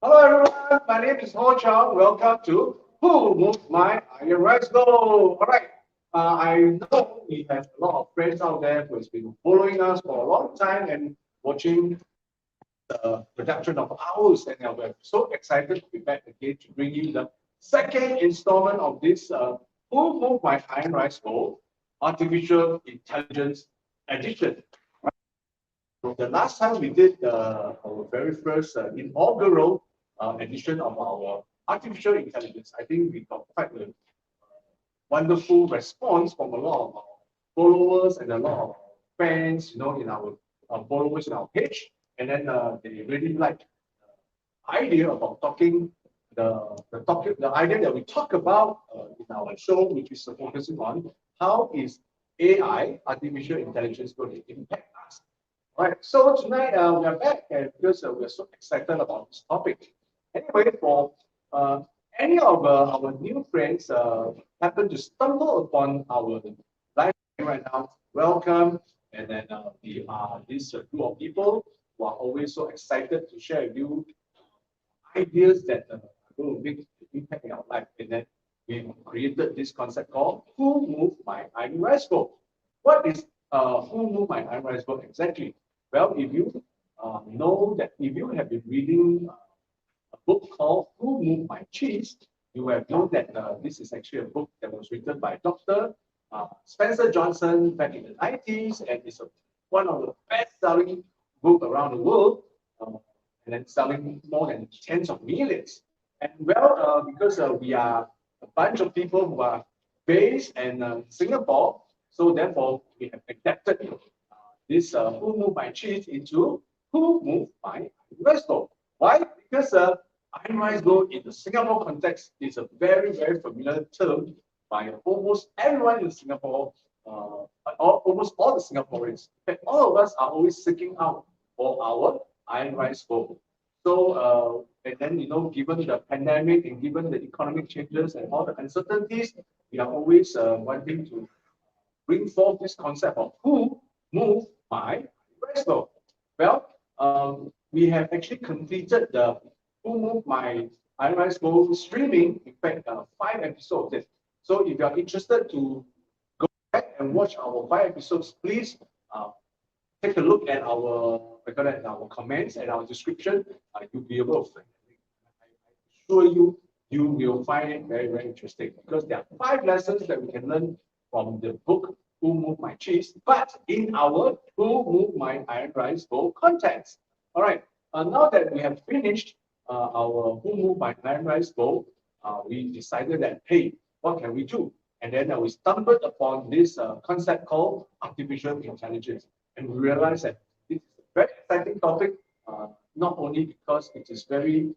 Hello everyone, my name is Ho Chao. Welcome to Who Moved My Iron Rice Bowl? Alright, I know we have a lot of friends out there who has been following us for a long time and watching the production of ours, and we're so excited to be back again to bring you the second installment of this Who Moved My Iron Rice Bowl? Artificial Intelligence Edition. The last time we did our very first inaugural edition of our artificial intelligence, I think we got quite a wonderful response from a lot of our followers and a lot of fans, in our followers in our page. And then they really liked the idea about talking the topic, the idea that we talk about in our show, which is focusing on how is AI, artificial intelligence, going to impact us. All right, so tonight we are back because we're so excited about this topic. Anyway, for any of our new friends happen to stumble upon our live right now, welcome. And then we are this group of people who are always so excited to share with you ideas that are going to make an impact in our life. And then we created this concept called Who Moved My Iron Rice Bowl? What is Who Moved My Iron Rice Bowl exactly? Well, if you know that if you have been reading a book called Who Moved My Cheese, you have known that this is actually a book that was written by Dr. Spencer Johnson back in the 90s, and it's one of the best-selling books around the world, and then selling more than tens of millions. And well, because we are a bunch of people who are based in Singapore, so therefore we have adapted this Who Moved My Cheese into Who Moved My Rice Bowl. Why? Because iron rice bowl in the Singapore context is a very, very familiar term by almost everyone in Singapore, almost all the Singaporeans. In fact, all of us are always seeking out for our iron rice bowl. So, and then, given the pandemic and given the economic changes and all the uncertainties, we are always wanting to bring forth this concept of who moved my rice bowl. Well, we have actually completed the Who Moved My Iron Rice Bowl streaming, in fact, 5 episodes. So if you are interested to go back and watch our 5 episodes, please take a look at our comments and our description. You'll be able to find it. I assure you, you will find it very, very interesting because there are 5 lessons that we can learn from the book Who Moved My Cheese, but in our Who Moved My Iron Rice Bowl context. All right, now that we have finished our Who Moved My Iron Rice Bowl, we decided that, hey, what can we do? And then we stumbled upon this concept called artificial intelligence. And we realized that this is a very exciting topic, not only because it is very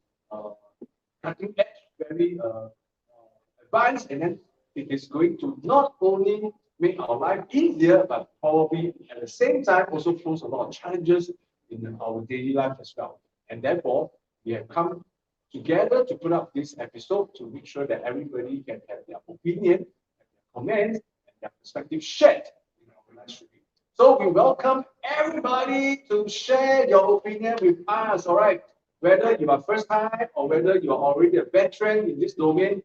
cutting edge, very advanced, and then it is going to not only make our life easier, but probably at the same time also pose a lot of challenges in our daily life as well. And therefore, we have come together to put up this episode to make sure that everybody can have their opinion, their comments, and their perspective shared in our live streaming. So we welcome everybody to share your opinion with us, all right? Whether you are first time or whether you are already a veteran in this domain,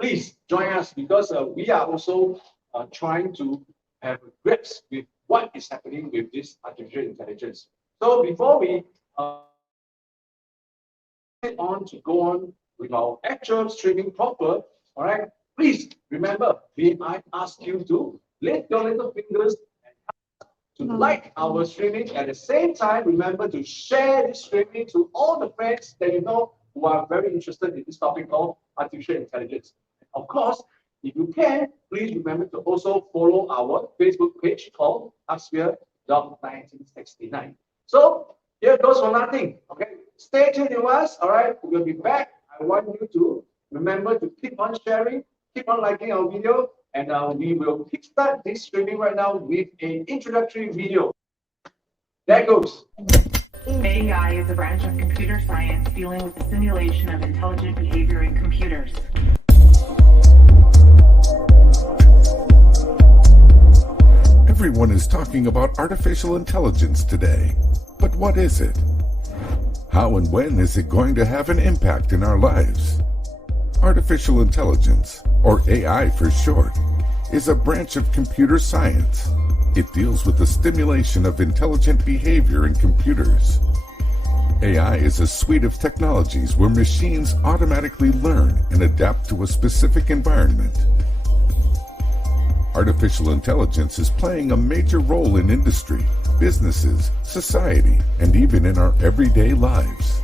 please join us because we are also trying to have a grasp with what is happening with this artificial intelligence. So before we go on with our actual streaming proper, all right, please remember, I ask you to lift your little fingers and to like our streaming. At the same time, remember to share this streaming to all the friends that you know who are very interested in this topic of artificial intelligence. Of course, if you can, please remember to also follow our Facebook page called Upsphere.1969. So here goes for nothing. Okay, stay tuned with us. All right, we'll be back. I want you to remember to keep on sharing, keep on liking our video, and we will kickstart this streaming right now with an introductory video. There goes. AI is a branch of computer science dealing with the simulation of intelligent behavior in computers. Everyone is talking about artificial intelligence today. But what is it? How and when is it going to have an impact in our lives? Artificial intelligence, or AI for short, is a branch of computer science. It deals with the stimulation of intelligent behavior in computers. AI is a suite of technologies where machines automatically learn and adapt to a specific environment. Artificial intelligence is playing a major role in industry, businesses, society, and even in our everyday lives.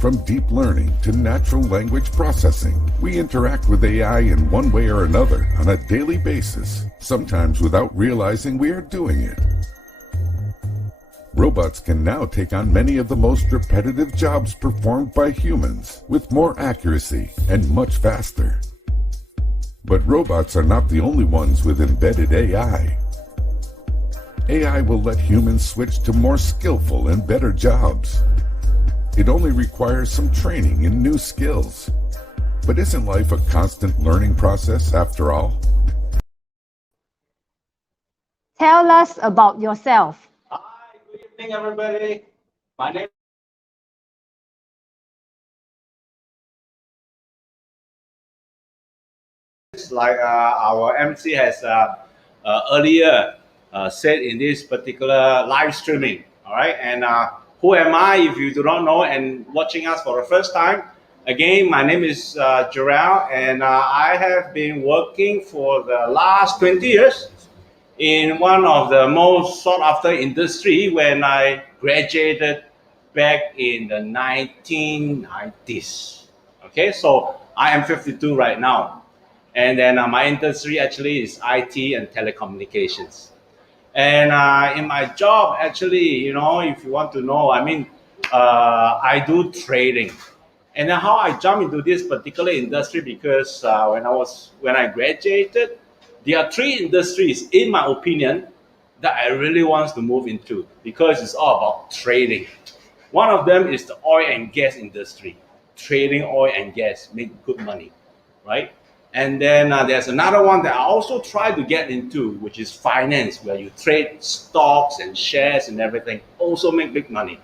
From deep learning to natural language processing, we interact with AI in one way or another on a daily basis, sometimes without realizing we are doing it. Robots can now take on many of the most repetitive jobs performed by humans with more accuracy and much faster. But robots are not the only ones with embedded AI. AI will let humans switch to more skillful and better jobs. It only requires some training in new skills. But isn't life a constant learning process after all? Tell us about yourself. Hi, good evening, everybody. My name is like our MC has earlier said in this particular live streaming. All right, and who am I if you do not know and watching us for the first time? Again, my name is Gerald, and I have been working for the last 20 years in one of the most sought after industry when I graduated back in the 1990s. Okay, so I am 52 right now. And then my industry actually is IT and telecommunications. And in my job, actually, you know, if you want to know, I mean, I do trading. And then how I jumped into this particular industry because when I graduated, there are three industries, in my opinion, that I really want to move into because it's all about trading. One of them is the oil and gas industry. Trading oil and gas, make good money, right? And then there's another one that I also try to get into, which is finance, where you trade stocks and shares and everything, also make big money.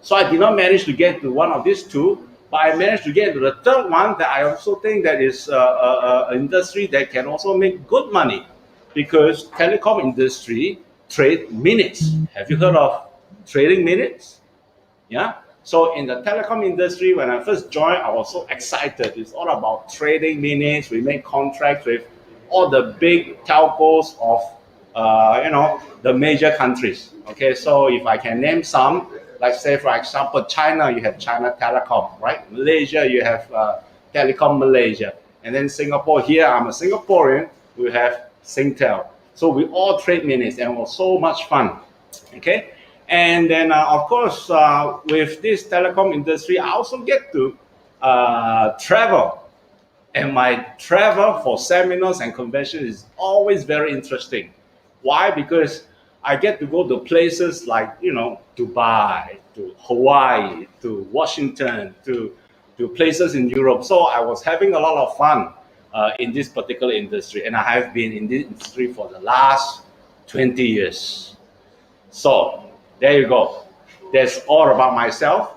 So I did not manage to get to one of these two, but I managed to get to the third one that I also think that is an industry that can also make good money, because telecom industry trade minutes. Have you heard of trading minutes? Yeah. So in the telecom industry, when I first joined, I was so excited. It's all about trading minutes. We make contracts with all the big telcos of, the major countries. Okay, so if I can name some, like say for example, China, you have China Telecom, right? Malaysia, you have Telecom Malaysia. And then Singapore, here I'm a Singaporean, we have Singtel. So we all trade minutes and it was so much fun. Okay. And then, of course, with this telecom industry, I also get to travel. And my travel for seminars and conventions is always very interesting. Why? Because I get to go to places like, Dubai, to Hawaii, to Washington, to places in Europe. So I was having a lot of fun in this particular industry. And I have been in this industry for the last 20 years. So there you go. That's all about myself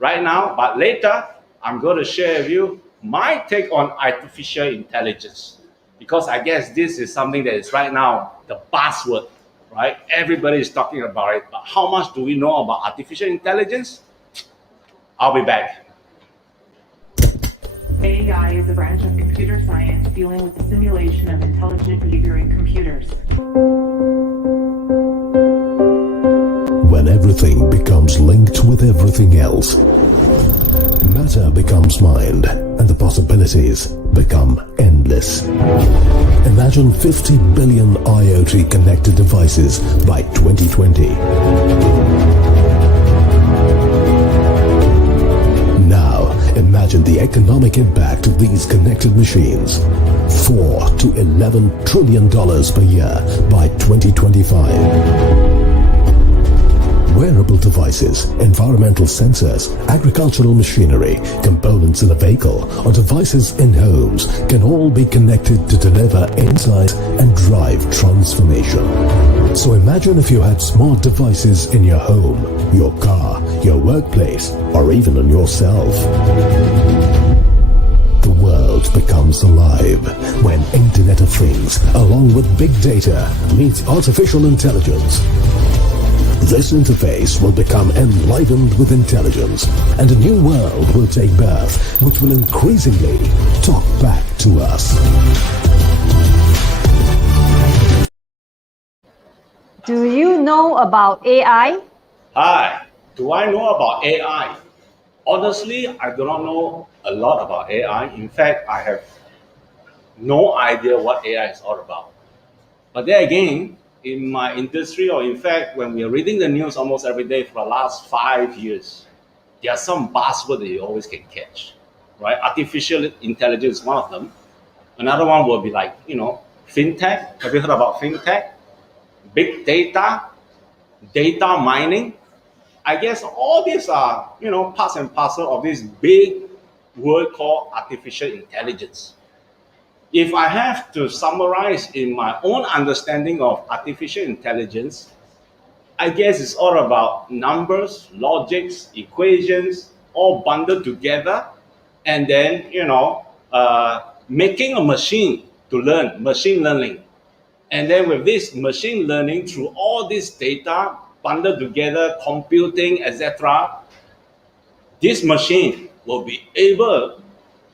right now. But later, I'm going to share with you my take on artificial intelligence. Because I guess this is something that is right now the buzzword, right? Everybody is talking about it. But how much do we know about artificial intelligence? I'll be back. AI is a branch of computer science dealing with the simulation of intelligent behavior in computers. When everything becomes linked with everything else, matter becomes mind, and the possibilities become endless. Imagine 50 billion IoT connected devices by 2020. Now, imagine the economic impact of these connected machines. $4 to $11 trillion per year by 2025. Wearable devices, environmental sensors, agricultural machinery, components in a vehicle, or devices in homes can all be connected to deliver insight and drive transformation. So imagine if you had smart devices in your home, your car, your workplace, or even on yourself. The world becomes alive when Internet of Things, along with big data, meets artificial intelligence. This interface will become enlivened with intelligence, and a new world will take birth, which will increasingly talk back to us. Do you know about AI? Hi, do I know about AI? Honestly, I do not know a lot about AI. In fact, I have no idea what AI is all about. But then again, in my industry, or in fact, when we are reading the news almost every day for the last 5 years, there are some buzzwords that you always can catch, right? Artificial intelligence is one of them. Another one will be like, fintech. Have you heard about fintech? Big data, data mining. I guess all these are, parts and parcel of this big word called artificial intelligence. If I have to summarize in my own understanding of artificial intelligence, I guess it's all about numbers, logics, equations, all bundled together, and then, making a machine to learn, machine learning. And then with this machine learning, through all this data bundled together, computing, etc., this machine will be able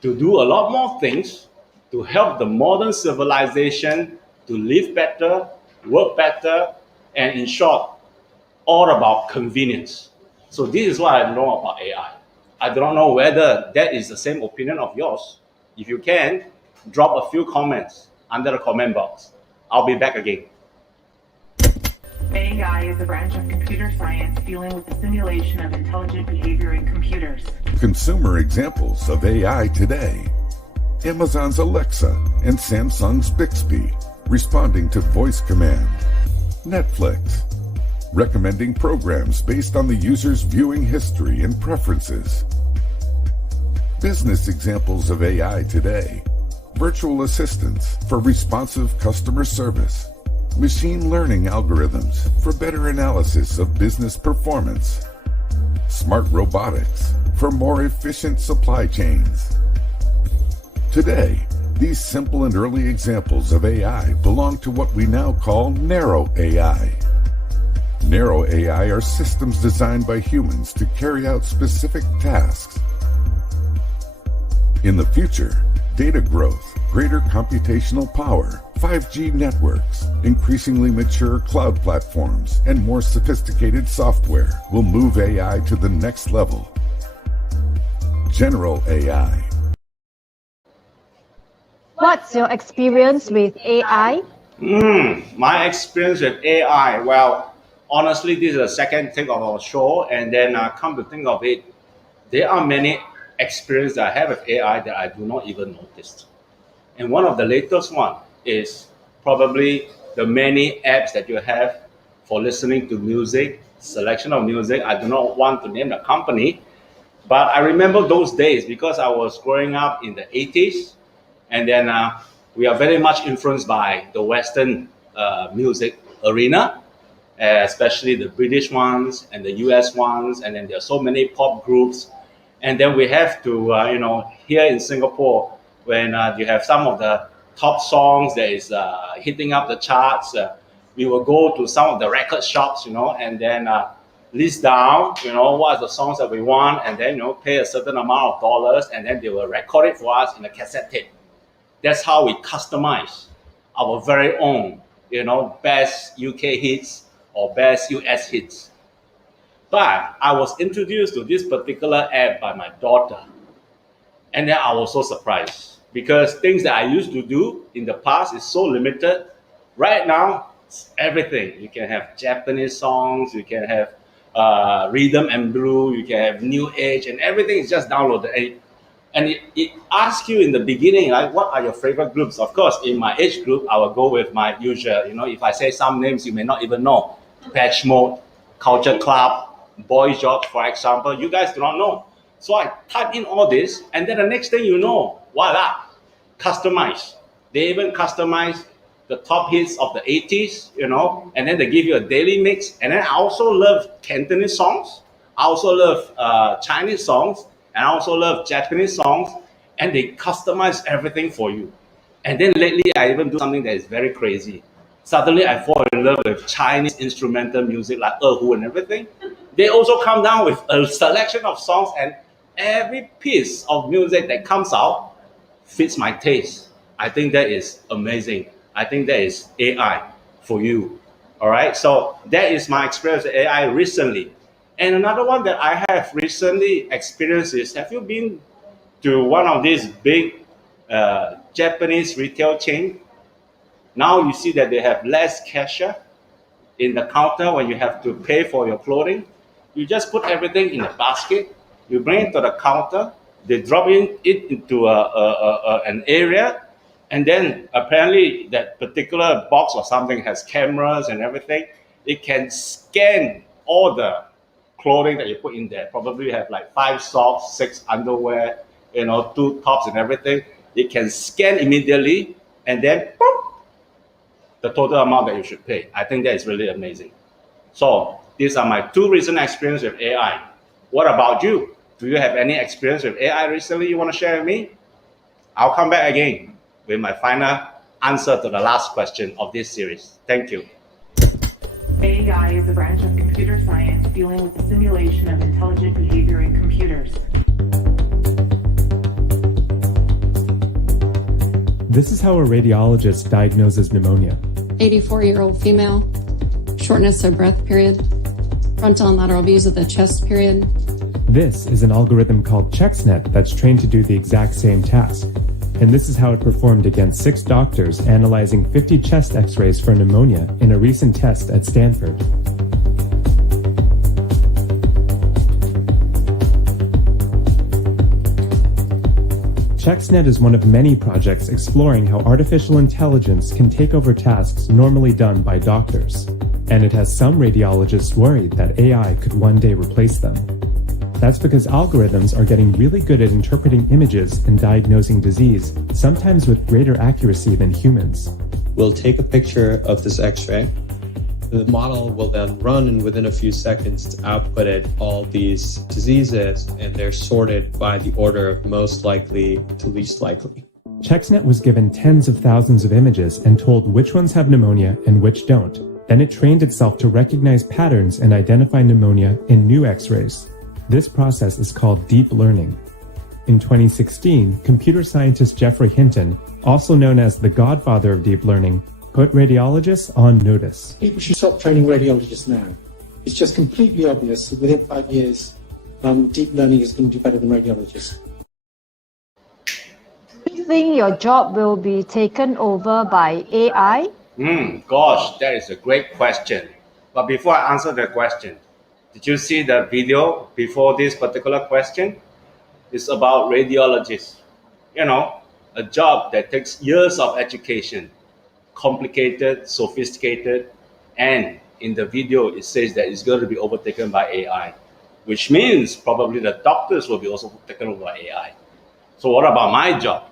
to do a lot more things to help the modern civilization to live better, work better, and in short, all about convenience. So this is what I know about AI. I don't know whether that is the same opinion of yours. If you can, drop a few comments under the comment box. I'll be back again. AI is a branch of computer science dealing with the simulation of intelligent behavior in computers. Consumer examples of AI today. Amazon's Alexa and Samsung's Bixby, responding to voice command. Netflix, recommending programs based on the user's viewing history and preferences. Business examples of AI today. Virtual assistants for responsive customer service. Machine learning algorithms for better analysis of business performance. Smart robotics for more efficient supply chains. Today, these simple and early examples of AI belong to what we now call narrow AI. Narrow AI are systems designed by humans to carry out specific tasks. In the future, data growth, greater computational power, 5G networks, increasingly mature cloud platforms, and more sophisticated software will move AI to the next level. General AI. What's your experience with AI? My experience with AI, well, honestly, this is the second take of our show, and then come to think of it, there are many experiences that I have with AI that I do not even notice. And one of the latest one is probably the many apps that you have for listening to music, selection of music. I do not want to name the company, but I remember those days because I was growing up in the 80s, and then we are very much influenced by the Western music arena, especially the British ones and the US ones, and then there are so many pop groups. And then we have to, here in Singapore, when you have some of the top songs that is hitting up the charts, we will go to some of the record shops, and then list down, what are the songs that we want, and then, pay a certain amount of dollars, and then they will record it for us in a cassette tape. That's how we customize our very own, best UK hits or best US hits. But I was introduced to this particular app by my daughter. And then I was so surprised because things that I used to do in the past is so limited. Right now, it's everything. You can have Japanese songs, you can have rhythm and blues, you can have new age, and everything is just downloaded. And it asks you in the beginning, like, what are your favorite groups? Of course, in my age group, I will go with my usual, if I say some names you may not even know. Patch Mode, Culture Club, Boy George, for example, you guys do not know. So I type in all this, and then the next thing you know, voila, customize. They even customize the top hits of the 80s, and then they give you a daily mix. And then I also love Cantonese songs. I also love Chinese songs, and I also love Japanese songs, and they customize everything for you. And then lately, I even do something that is very crazy. Suddenly, I fall in love with Chinese instrumental music like erhu and everything. They also come down with a selection of songs, and every piece of music that comes out fits my taste. I think that is amazing. I think that is AI for you. All right. So that is my experience with AI recently. And another one that I have recently experienced is, have you been to one of these big Japanese retail chain? Now you see that they have less cashier in the counter when you have to pay for your clothing. You just put everything in a basket. You bring it to the counter. They drop it into an area. And then apparently that particular box or something has cameras and everything. It can scan all the clothing that you put in there. Probably have like 5 socks, 6 underwear, 2 tops and everything. It can scan immediately and then boop, the total amount that you should pay. I think that is really amazing. So these are my 2 recent experiences with AI. What about you? Do you have any experience with AI recently you want to share with me? I'll come back again with my final answer to the last question of this series. Thank you. AI is a branch of computer science dealing with the simulation of intelligent behavior in computers. This is how a radiologist diagnoses pneumonia. 84-year-old female, shortness of breath period, frontal and lateral views of the chest period. This is an algorithm called ChecksNet that's trained to do the exact same task. And this is how it performed against 6 doctors analyzing 50 chest x-rays for pneumonia in a recent test at Stanford. ChecksNet is one of many projects exploring how artificial intelligence can take over tasks normally done by doctors. And it has some radiologists worried that AI could one day replace them. That's because algorithms are getting really good at interpreting images and diagnosing disease, sometimes with greater accuracy than humans. We'll take a picture of this x-ray. The model will then run, and within a few seconds output it all these diseases, and they're sorted by the order of most likely to least likely. ChecksNet was given tens of thousands of images and told which ones have pneumonia and which don't. Then it trained itself to recognize patterns and identify pneumonia in new x-rays. This process is called deep learning. In 2016, computer scientist Geoffrey Hinton, also known as the godfather of deep learning, put radiologists on notice. People should stop training radiologists now. It's just completely obvious that within 5 years, deep learning is going to do better than radiologists. Do you think your job will be taken over by AI? Gosh, that is a great question. But before I answer that question, did you see the video before this particular question? It's about radiologists. A job that takes years of education, complicated, sophisticated, and in the video it says that it's going to be overtaken by AI, which means probably the doctors will be also taken over by AI. So what about my job?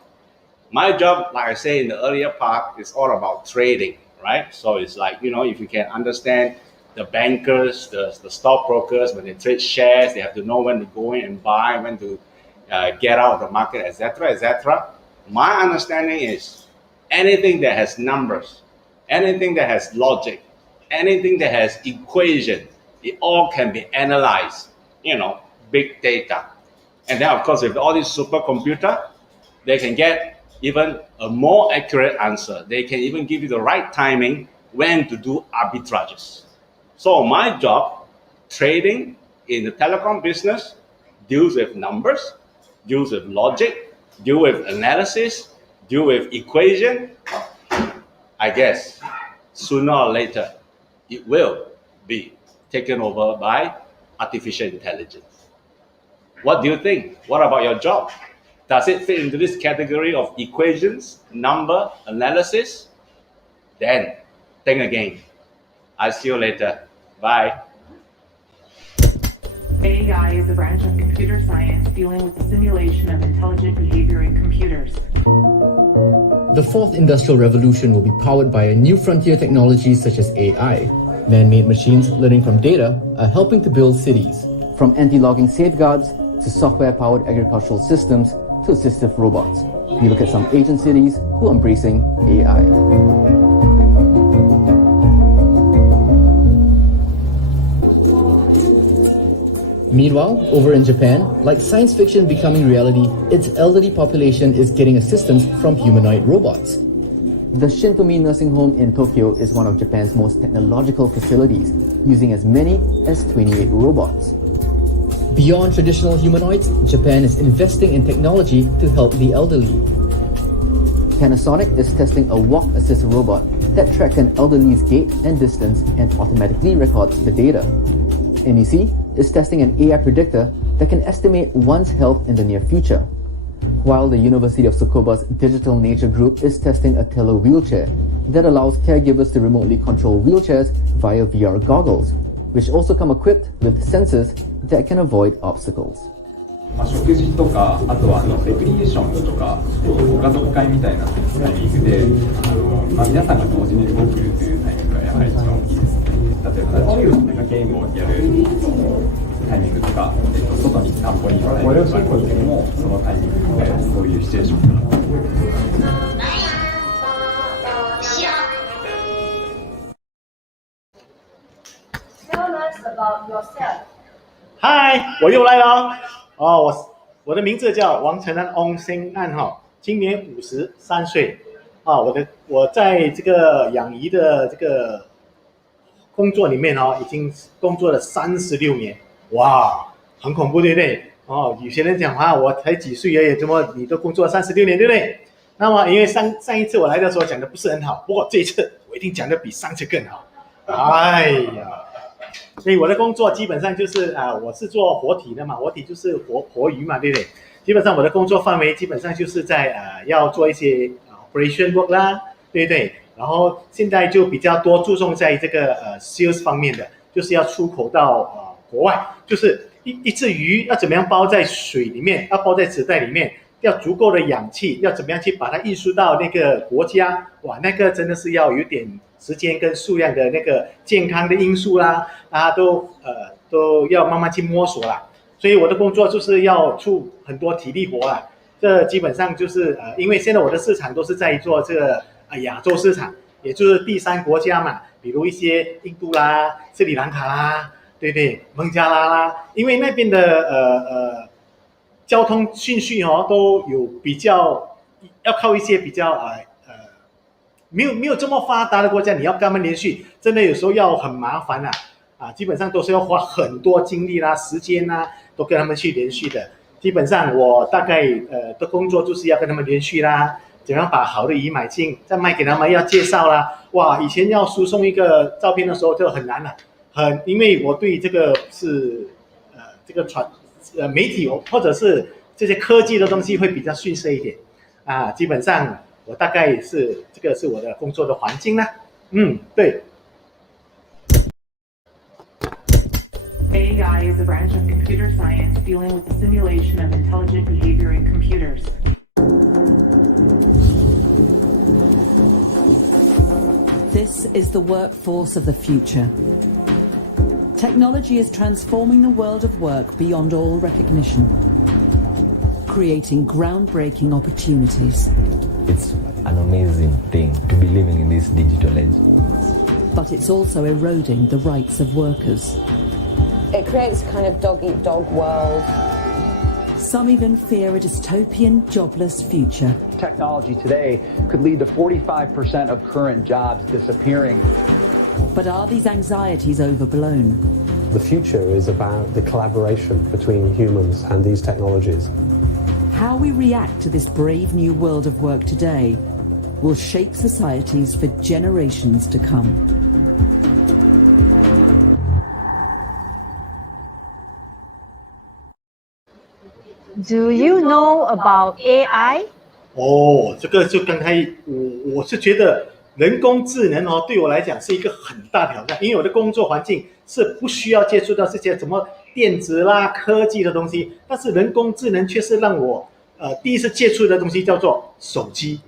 My job, like I say in the earlier part, is all about trading, right? So it's like, if you can understand the bankers, the stockbrokers, when they trade shares, they have to know when to go in and buy, when to get out of the market, etc., etc. My understanding is anything that has numbers, anything that has logic, anything that has equation, it all can be analyzed, big data. And then, of course, with all these supercomputer, they can get even a more accurate answer. They can even give you the right timing when to do arbitrages. So my job, trading in the telecom business, deals with numbers, deals with logic, deal with analysis, deal with equation. I guess sooner or later, it will be taken over by artificial intelligence. What do you think? What about your job? Does it fit into this category of equations, number, analysis? Then think again. I'll see you later. Bye. AI is a branch of computer science dealing with the simulation of intelligent behavior in computers. The fourth industrial revolution will be powered by a new frontier technologies such as AI. Man-made machines learning from data are helping to build cities. from anti-logging safeguards to software-powered agricultural systems to assistive robots. We look at some Asian cities who are embracing AI. Meanwhile, over in Japan, like science fiction becoming reality, its elderly population is getting assistance from humanoid robots. The Shintomi nursing home in Tokyo is one of Japan's most technological facilities, using as many as 28 robots. Beyond traditional humanoids, Japan is investing in technology to help the elderly. Panasonic is testing a walk assist robot that tracks an elderly's gait and distance and automatically records the data. NEC is testing an AI predictor that can estimate one's health in the near future, while the University of Tsukuba's Digital Nature Group is testing a tele-wheelchair that allows caregivers to remotely control wheelchairs via VR goggles, which also come equipped with sensors that can avoid obstacles. 食事とか、あとはレクリエーションとか、ご家族会みたいなタイミングで、皆さんが同時に動くというタイミングがやはり一番大きいですね。例えばゲームをやるタイミングとか、外に散歩に行くタイミングがあるんですけども、そのタイミングでそういうシチュエーションかなと。Tell us about yourself. 嗨，我又来了哦，我的名字叫王承安翁兴安哈，今年53岁啊，我在这个养鱼的这个工作里面已经工作了36年，哇，很恐怖对不对？哦，有些人讲我才几岁而已，怎么你都工作了36年对不对？那么因为上一次我来的时候讲的不是很好，不过这一次我一定讲的比上次更好。哎呀！所以我的工作基本上就是我是做活体的嘛，活体就是活鱼嘛，对不对？基本上我的工作范围基本上就是在要做一些operation work 啦，对不对？然后现在就比较多注重在这个sales 方面的，就是要出口到国外，就是一只鱼要怎么样包在水里面，要包在纸袋里面，要足够的氧气，要怎么样去把它运输到那个国家，哇，那个真的是要有点时间跟数量的那个健康的因素啦，都要慢慢去摸索啦。所以我的工作就是要出很多体力活啦。这基本上就是因为现在我的市场都是在做这个亚洲市场，也就是第三国家嘛，比如一些印度啦、斯里兰卡啦，对不对？孟加拉啦，因为那边的交通讯息都有比较要靠一些比较没有这么发达的国家，你要跟他们联系，真的有时候要很麻烦基本上都是要花很多精力啦、时间啦，都跟他们去联系的。基本上我大概的工作就是要跟他们联系啦，怎样把好的鱼买进，再卖给他们，要介绍啦。哇，以前要输送一个照片的时候就很难了，因为我对这个是这个媒体或者是这些科技的东西会比较逊色一点基本上我大概是这个是我的工作的环境啦。对。AI is a branch of computer science dealing with the simulation of intelligent behavior in computers. This is the workforce of the future. Technology is transforming the world of work beyond all recognition, creating groundbreaking opportunities. It's an amazing thing to be living in this digital age. But it's also eroding the rights of workers. It creates a kind of dog-eat-dog world. Some even fear a dystopian, jobless future. Technology today could lead to 45% of current jobs disappearing. But are these anxieties overblown? The future is about the collaboration between humans and these technologies. How we react to this brave new world of work today will shape societies for generations to come. Do you know about AI? 这个就刚才我是觉得人工智能对我来讲是一个很大挑战，因为我的工作环境是不需要接触到这些什么电子啦、科技的东西，但是人工智能却是让我第一次接触的东西叫做手机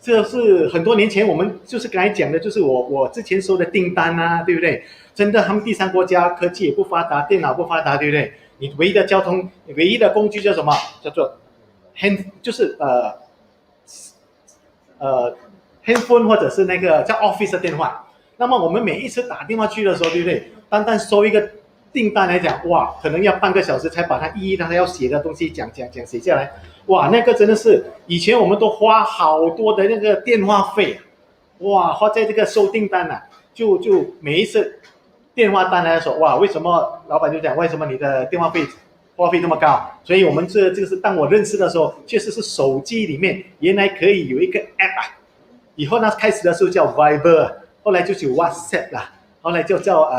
这是很多年前我们就是刚才讲的，就是我之前收的订单对不对？真的他们第三国家科技也不发达，电脑不发达，对不对？你唯一的交通、唯一的工具叫什么？叫做 就是handphone 或者是那个叫 office 的电话。那么我们每一次打电话去的时候，对不对？单单收一个订单来讲，哇，可能要半个小时才把它一一他要写的东西讲写下来，哇，那个真的是以前我们都花好多的那个电话费，哇，花在这个收订单啊，就每一次电话单来的时候，哇，为什么老板就讲为什么你的电话费花费那么高？所以我们这个是当我认识的时候，确实是手机里面原来可以有一个 app 啊，以后呢开始的时候叫 Viber， 后来就有 WhatsApp 啦，后来就叫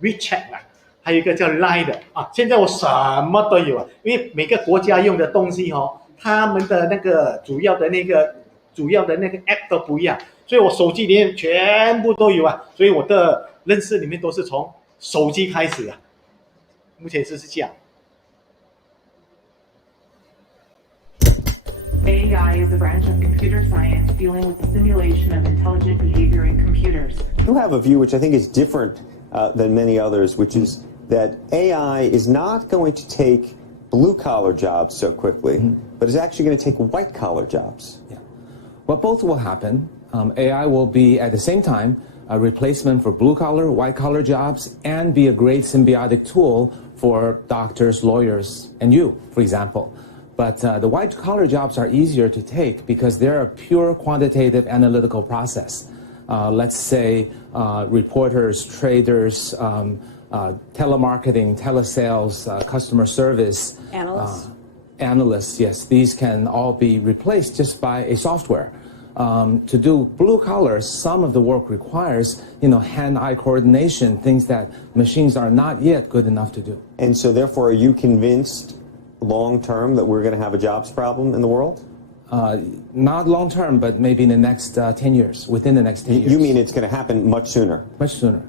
WeChat 啦，还有一个叫 Line 的啊。现在我什么都有啊，因为每个国家用的东西他们的那个主要的那个 app 都不一样，所以我手机里面全部都有啊。所以我的认识里面都是从手机开始啊，目前是这样。AI is a branch of computer science dealing with the simulation of intelligent behavior in computers. You have a view which I think is different than many others, which is that AI is not going to take blue-collar jobs so quickly, but is actually going to take white-collar jobs. Yeah. Well, both will happen. AI will be, at the same time, a replacement for blue-collar, white-collar jobs, and be a great symbiotic tool for doctors, lawyers, and you, for example. But the white-collar jobs are easier to take because they're a pure quantitative analytical process. Let's say reporters, traders, telemarketing, telesales, customer service. Analysts? Analysts, yes. These can all be replaced just by a software. To do blue collar, some of the work requires, hand-eye coordination, things that machines are not yet good enough to do. And so therefore, are you convinced long-term that we're going to have a jobs problem in the world? Not long-term, but maybe in the next 10 years, within the next 10 years. You mean it's going to happen much sooner? Much sooner.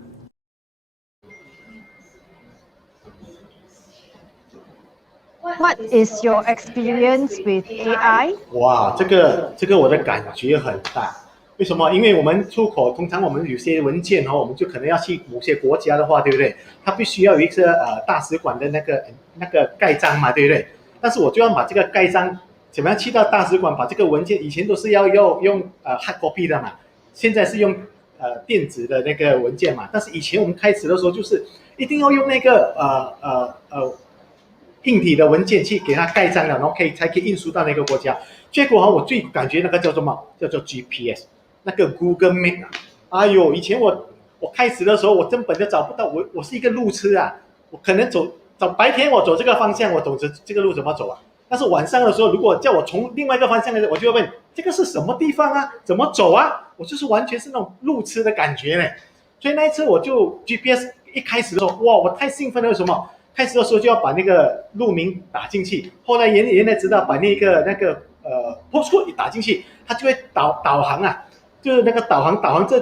What is your experience with AI? 哇，这个我的感觉很大。为什么？因为我们出口，通常我们有些文件我们就可能要去某些国家的话，对不对？它必须要有一个大使馆的那个盖章嘛，对不对？但是我就要把这个盖章怎么样去到大使馆，把这个文件以前都是要用hard copy 的嘛，现在是用电子的那个文件嘛。但是以前我们开始的时候就是一定要用那个硬体的文件去给它盖章了，然后才可以运输到那个国家。结果我最感觉那个叫做什么？叫做 GPS， 那个 Google Map 啊！哎呦，以前我开始的时候，我根本就找不到，我是一个路痴啊，我可能走白天我走这个方向，我懂这个路怎么走啊？但是晚上的时候，如果叫我从另外一个方向来，我就会问这个是什么地方啊？怎么走啊？我就是完全是那种路痴的感觉嘞。所以那一次我就 GPS 一开始的时候，哇，我太兴奋了！为什么？开始的时候就要把那个路名打进去，后来原来知道把那个postcode 一打进去，它就会导航啊，就是那个导航这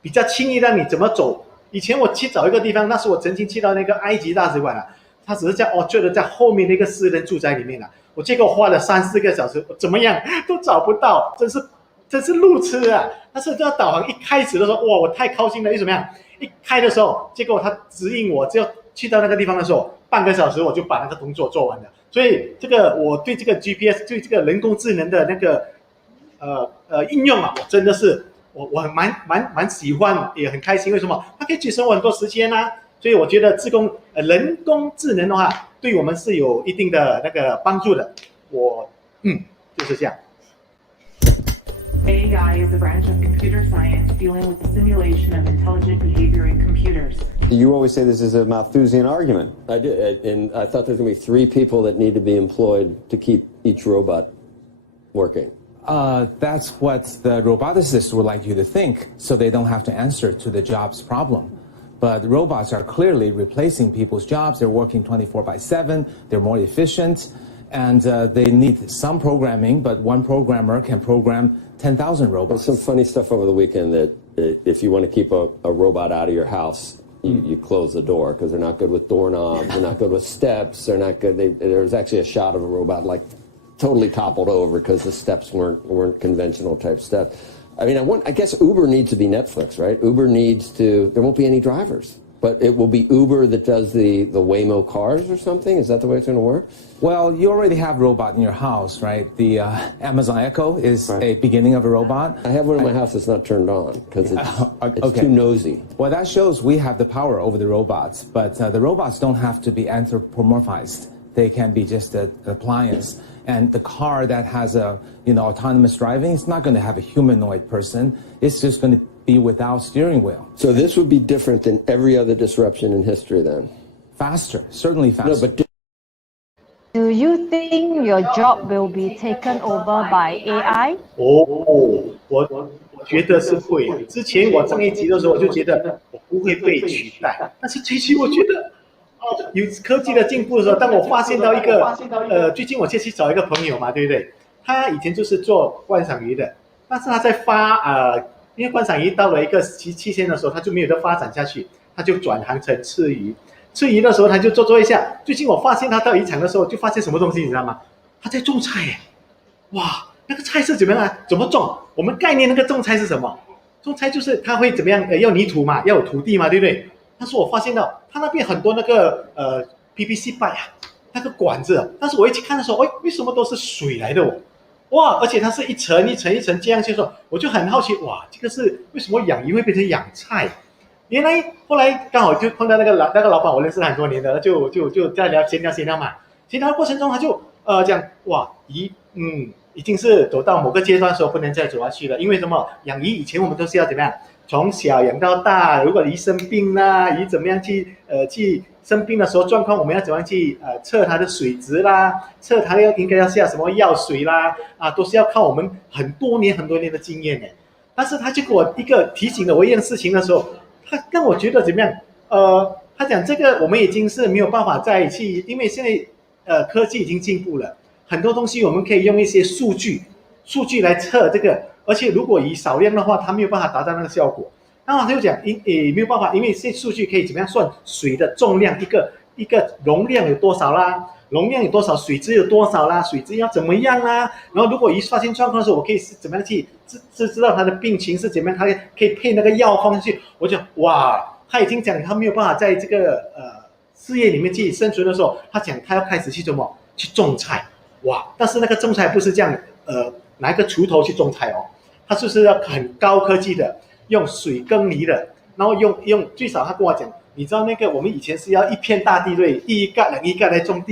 比较轻易让你怎么走。以前我去找一个地方，那时我曾经去到那个埃及大使馆啊，它只是在Orchard在后面那个私人住宅里面啊，我结果花了3-4个小时，我怎么样都找不到，真是路痴啊！但是这个导航一开始的时候，哇，我太高兴了，为什么样？一开的时候，结果它指引我，只要去到那个地方的时候，半个小时我就把那个动作做完了。所以我对这个 GPS 对这个人工智能的那个应用啊，我真的是我蛮喜欢，也很开心。为什么？它可以节省我很多时间啊。所以我觉得人工智能的话，对我们是有一定的那个帮助的。就是这样。AI is a branch of computer science dealing with the simulation of intelligent behavior in computers. You always say this is a Malthusian argument. I did, and I thought there's going to be 3 people that need to be employed to keep each robot working. That's what the roboticists would like you to think, so they don't have to answer to the jobs problem. But robots are clearly replacing people's jobs. They're working 24/7. They're more efficient, and they need some programming, but one programmer can program 10,000 robots. There's some funny stuff over the weekend that if you want to keep a robot out of your house, you close the door because they're not good with doorknobs, they're not good with steps, they're not good. There was actually a shot of a robot like totally toppled over because the steps weren't conventional type steps. I mean, I guess Uber needs to be Netflix, right? There won't be any drivers, but it will be Uber that does the Waymo cars or something? Is that the way it's going to work? Well, you already have robot in your house, right? The Amazon Echo is a beginning of a robot. I have one in my house that's not turned on because it's too nosy. Well, that shows we have the power over the robots, but the robots don't have to be anthropomorphized. They can be just an appliance. And the car that has autonomous driving, it's not going to have a humanoid person. It's just going to be without steering wheel. So this would be different than every other disruption in history then? Faster, certainly faster. No, but Do you think your job will be taken over by AI? 我觉得是会。之前我上一集的时候，我就觉得我不会被取代，但是最近我觉得。有科技的进步的时候，当我发现到一个最近我去找一个朋友嘛，对不对？他以前就是做观赏鱼的，但是他在因为观赏鱼到了一个期限的时候，他就没有得发展下去，他就转行成吃鱼。吃鱼的时候，他就做一下。最近我发现他到渔场的时候，就发现什么东西，你知道吗？他在种菜耶！哇，那个菜是怎么样啊？怎么种？我们概念那个种菜是什么？种菜就是他会怎么样？要泥土嘛，要有土地嘛，对不对？但是我发现到他那边很多那个PVC 板啊，那个管子，但是我一去看的时候，为什么都是水来的哦？哇，而且它是一层一层一层这样去说，我就很好奇，哇，这个是为什么养鱼会变成养菜？原来后来刚好就碰到那个老板，我认识他很多年的，就在闲聊嘛。闲聊的过程中，他就讲，哇，鱼已经是走到某个阶段的时候不能再走下去了，因为什么？养鱼以前我们都是要怎么样？从小养到大，如果鱼生病啦，鱼怎么样去生病的时候状况，我们要怎么样去测它的水质啦，测它应该要下什么药水啦，都是要靠我们很多年的经验呢。但是他就给我一个提醒了我一件事情的时候，他让我觉得怎么样？他讲这个我们已经是没有办法再去，因为现在科技已经进步了，很多东西我们可以用一些数据来测这个。而且如果以少量的话，它没有办法达到那个效果。那他就讲，没有办法，因为这些数据可以怎么样算水的重量，一个容量有多少啦，容量有多少，水质有多少啦，水质要怎么样啦。然后如果一发现状况的时候，我可以是怎么样去知道他的病情是怎么样，他可以配那个药方去。我就哇，他已经讲他没有办法在这个事业里面去生存的时候，他讲他要开始去什么去种菜。哇，但是那个种菜不是这样拿一个锄头去种菜哦。它就是要很高科技的，用水耕犁的，然后用最少他跟我讲，你知道那个我们以前是要一片大地对，1盖2盖来种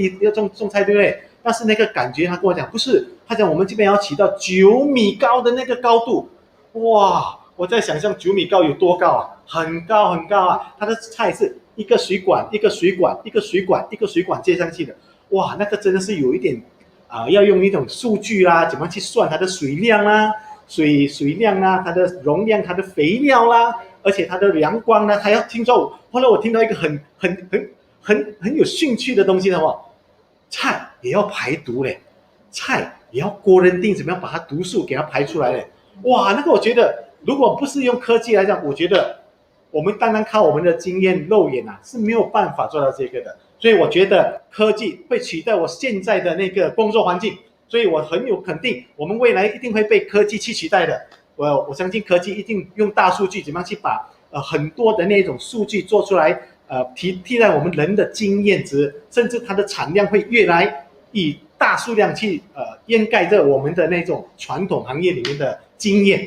菜对不对？但是那个感觉他跟我讲不是，他讲我们这边要起到9米高的那个高度，哇！我在想象9米高有多高啊，很高很高啊！它的菜是一个水管一个水管一个水管一个水管接上去的，哇！那个真的是有一点要用一种数据啦，怎么去算它的水量啦？水量啦，它的容量，它的肥料啦，而且它的阳光呢，还要听说。后来我听到一个很有兴趣的东西的话，菜也要排毒嘞，菜也要锅人定怎么样把它毒素给它排出来嘞。哇，那个我觉得，如果不是用科技来讲，我觉得我们单单靠我们的经验肉眼是没有办法做到这个的。所以我觉得科技会取代我现在的那个工作环境。所以我很有肯定，我们未来一定会被科技去取代的。我相信科技一定用大数据怎么样去把很多的那种数据做出来，替代我们人的经验值，甚至它的产量会越来以大数量去掩盖着我们的那种传统行业里面的经验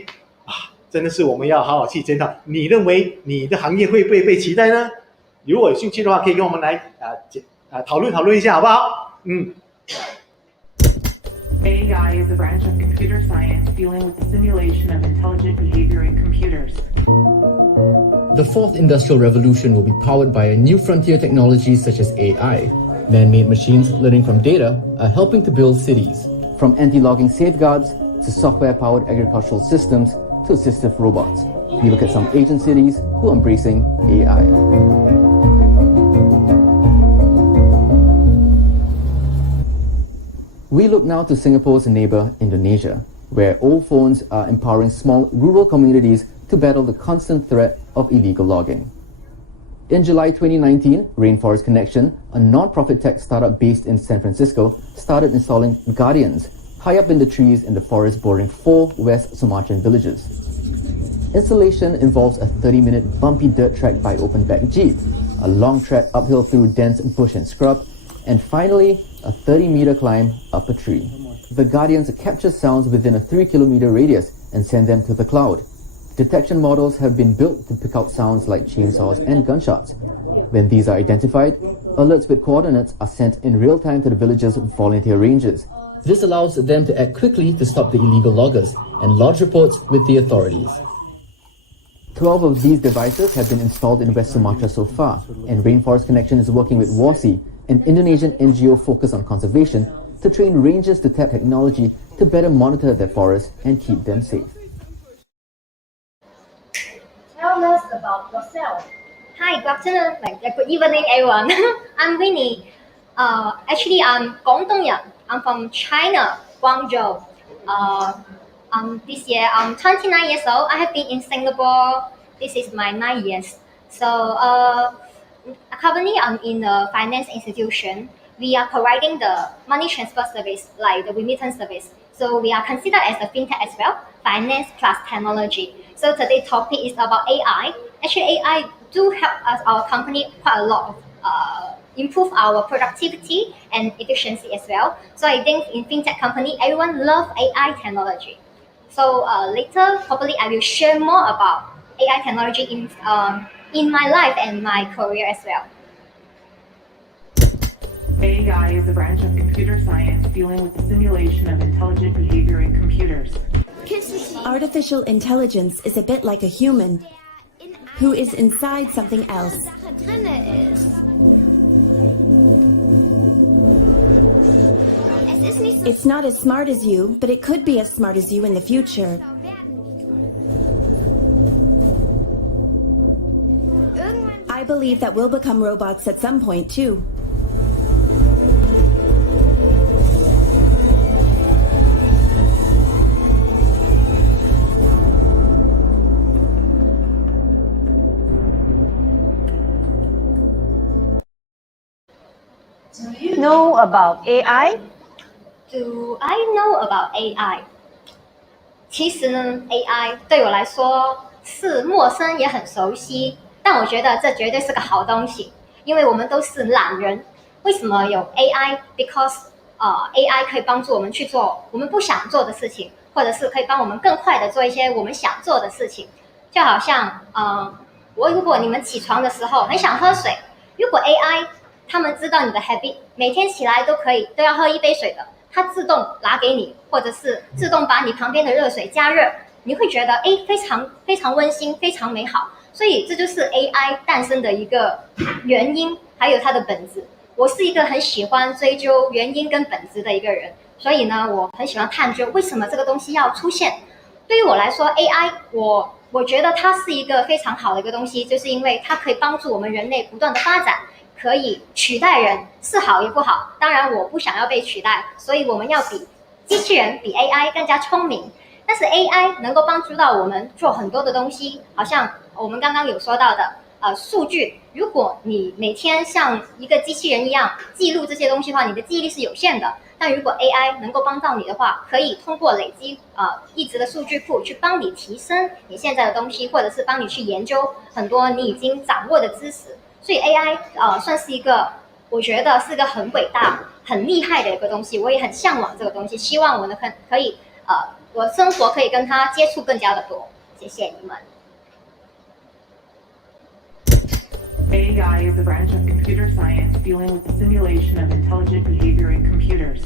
真的是我们要好好去检讨。你认为你的行业会不会被取代呢？如果有兴趣的话，可以跟我们来讨论一下，好不好？AI is a branch of computer science dealing with the simulation of intelligent behavior in computers. The fourth industrial revolution will be powered by a new frontier technologies such as AI. Man-made machines learning from data are helping to build cities, from anti-logging safeguards to software-powered agricultural systems to assistive robots. We look at some Asian cities who are embracing AI. We look now to Singapore's neighbour, Indonesia, where old phones are empowering small rural communities to battle the constant threat of illegal logging. In July 2019, Rainforest Connection, a non-profit tech startup based in San Francisco, started installing guardians high up in the trees in the forest bordering 4 West Sumatran villages. Installation involves a 30-minute bumpy dirt track by open-back Jeep, a long trek uphill through dense bush and scrub, and finally, a 30-meter climb up a tree. The Guardians capture sounds within a 3-kilometer radius and send them to the cloud. Detection models have been built to pick out sounds like chainsaws and gunshots. When these are identified, alerts with coordinates are sent in real time to the village's volunteer rangers. This allows them to act quickly to stop the illegal loggers and lodge reports with the authorities. 12 of these devices have been installed in West Sumatra so far, and Rainforest Connection is working with WASI, an Indonesian NGO focused on conservation, to train rangers to tap technology to better monitor their forests and keep them safe. Tell us about yourself. Hi, good afternoon. Good evening, everyone. I'm Winnie. Actually, I'm Guangdongyan. I'm from China, Guangzhou. This year, I'm 29 years old. I have been in Singapore. This is my 9 years. So, currently, I'm in a finance institution. We are providing the money transfer service, like the remittance service. So, we are considered as a fintech as well, finance plus technology. So, today's topic is about AI. Actually, AI do help us, our company, quite a lot of improve our productivity and efficiency as well. So I think in fintech company, everyone loves AI technology. So later, probably I will share more about AI technology in my life and my career as well. AI is a branch of computer science dealing with the simulation of intelligent behavior in computers. Artificial intelligence is a bit like a human who is inside something else. It's not as smart as you, but it could be as smart as you in the future. I believe that we'll become robots at some point, too. Do you know about AI? Do I know about AI? 其实呢 ，AI 对我来说是陌生也很熟悉，但我觉得这绝对是个好东西，因为我们都是懒人。为什么有 AI？Because AI 可以帮助我们去做我们不想做的事情，或者是可以帮我们更快的做一些我们想做的事情。就好像如果你们起床的时候很想喝水，如果 AI 他们知道你的 habit， 每天起来都要喝一杯水的。它自动拿给你，或者是自动把你旁边的热水加热，你会觉得非常非常温馨，非常美好。所以这就是 AI 诞生的一个原因，还有它的本质。我是一个很喜欢追究原因跟本质的一个人，所以呢，我很喜欢探究为什么这个东西要出现。对于我来说 ，AI 我觉得它是一个非常好的一个东西，就是因为它可以帮助我们人类不断的发展。可以取代人，是好也不好。当然，我不想要被取代，所以我们要比机器人、比 AI 更加聪明。但是 AI 能够帮助到我们做很多的东西，好像我们刚刚有说到的，数据。如果你每天像一个机器人一样记录这些东西的话，你的记忆力是有限的。但如果 AI 能够帮到你的话，可以通过累积一直的数据库去帮你提升你现在的东西，或者是帮你去研究很多你已经掌握的知识。所以 AI 算是一个，我觉得是一个很伟大、很厉害的一个东西，我也很向往这个东西，希望我呢可以我生活可以跟它接触更加的多。谢谢你们。AI is a branch of computer science dealing with the simulation of intelligent behavior in computers.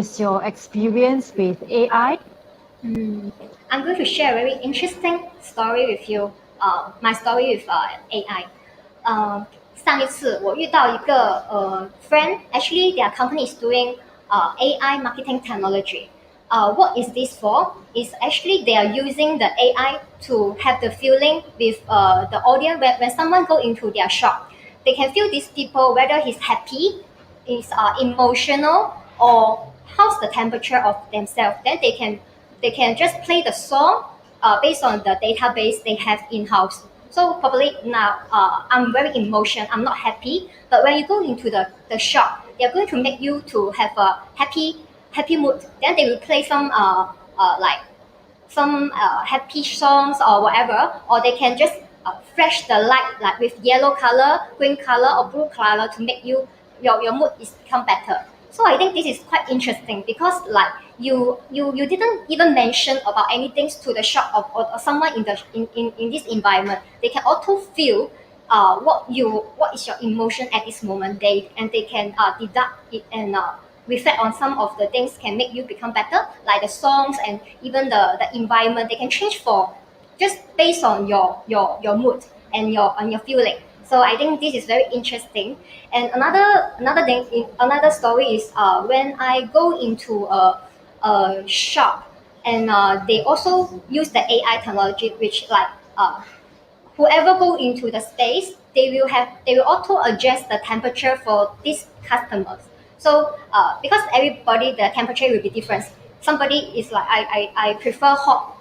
is your experience with AI? I'm going to share a very interesting story with you. My story with AI. 上一次我遇到一个friend, actually their company is doing AI marketing technology. What is this for? Is actually they are using the AI to have the feeling with the audience. When someone go into their shop, they can feel these people whether he's happy, is emotional, or how's the temperature of themselves. Then they can just play the song based on the database they have in-house. So probably now I'm very emotional, I'm not happy. But when you go into the shop, they're going to make you to have a happy mood. Then they will play some happy songs or whatever, or they can just flash the light like with yellow color, green color, or blue color to make your mood is become better. So I think this is quite interesting because like you didn't even mention about anything to the shop or someone in this environment. They can auto feel what is your emotion at this moment. They can deduct it and reflect on some of the things can make you become better, like the songs and even the environment. They can change for just based on your mood and your feeling. So I think this is very interesting. And another story is when I go into a shop and they also use the AI technology, which like whoever go into the space, they will auto adjust the temperature for these customers. So because everybody the temperature will be different. Somebody is like I prefer hot.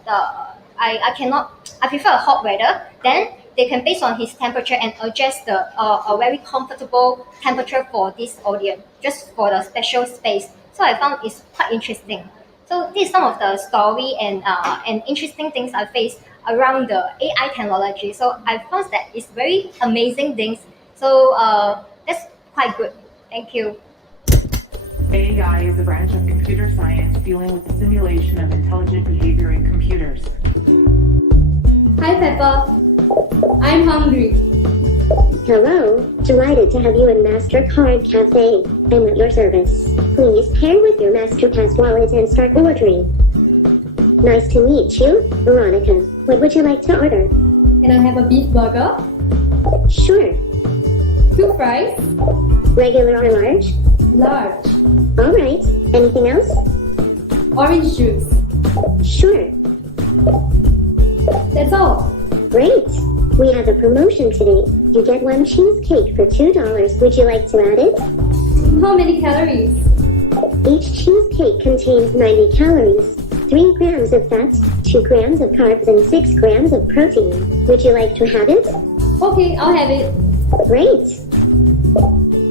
I prefer hot weather. Then they can based on his temperature and adjust a very comfortable temperature for this audience, just for the special space. So I found it's quite interesting. So this is some of the story and interesting things I faced around the AI technology. So I found that it's very amazing things. So that's quite good. Thank you. AI is a branch of computer science dealing with the simulation of intelligent behavior in computers. Hi, Peppa. I'm hungry. Hello, delighted to have you in MasterCard Cafe. I'm at your service. Please pair with your MasterPass wallet and start ordering. Nice to meet you, Veronica. What would you like to order? Can I have a beef burger? Sure. 2 fries? Regular or large? Large. All right. Anything else? Orange juice. Sure. That's all. Great. We have a promotion today. You get 1 cheesecake for $2. Would you like to add it? How many calories? Each cheesecake contains 90 calories, 3 grams of fat, 2 grams of carbs, and 6 grams of protein. Would you like to have it? Okay, I'll have it. Great.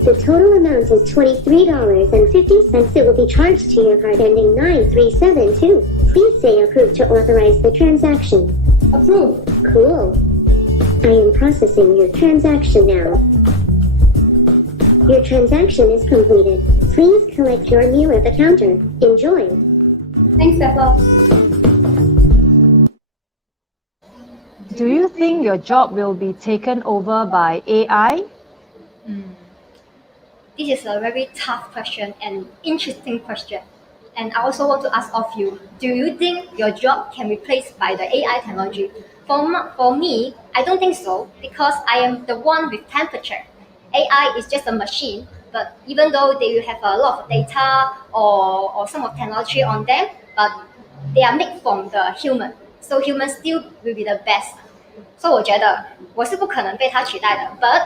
The total amount is $23.50. It will be charged to your card ending 9372. Please say approve to authorize the transaction. Approve. Cool. I am processing your transaction now. Your transaction is completed. Please collect your meal at the counter. Enjoy. Thanks, Peppa. Do you think your job will be taken over by AI? This is a very tough question and interesting question. And I also want to ask of you, do you think your job can be replaced by the AI technology? For me, I don't think so, because I am the one with temperature. AI is just a machine, but even though they will have a lot of data or some of technology on them, but they are made from the human. So humans still will be the best. So 我觉得我是不可能被它取代的。But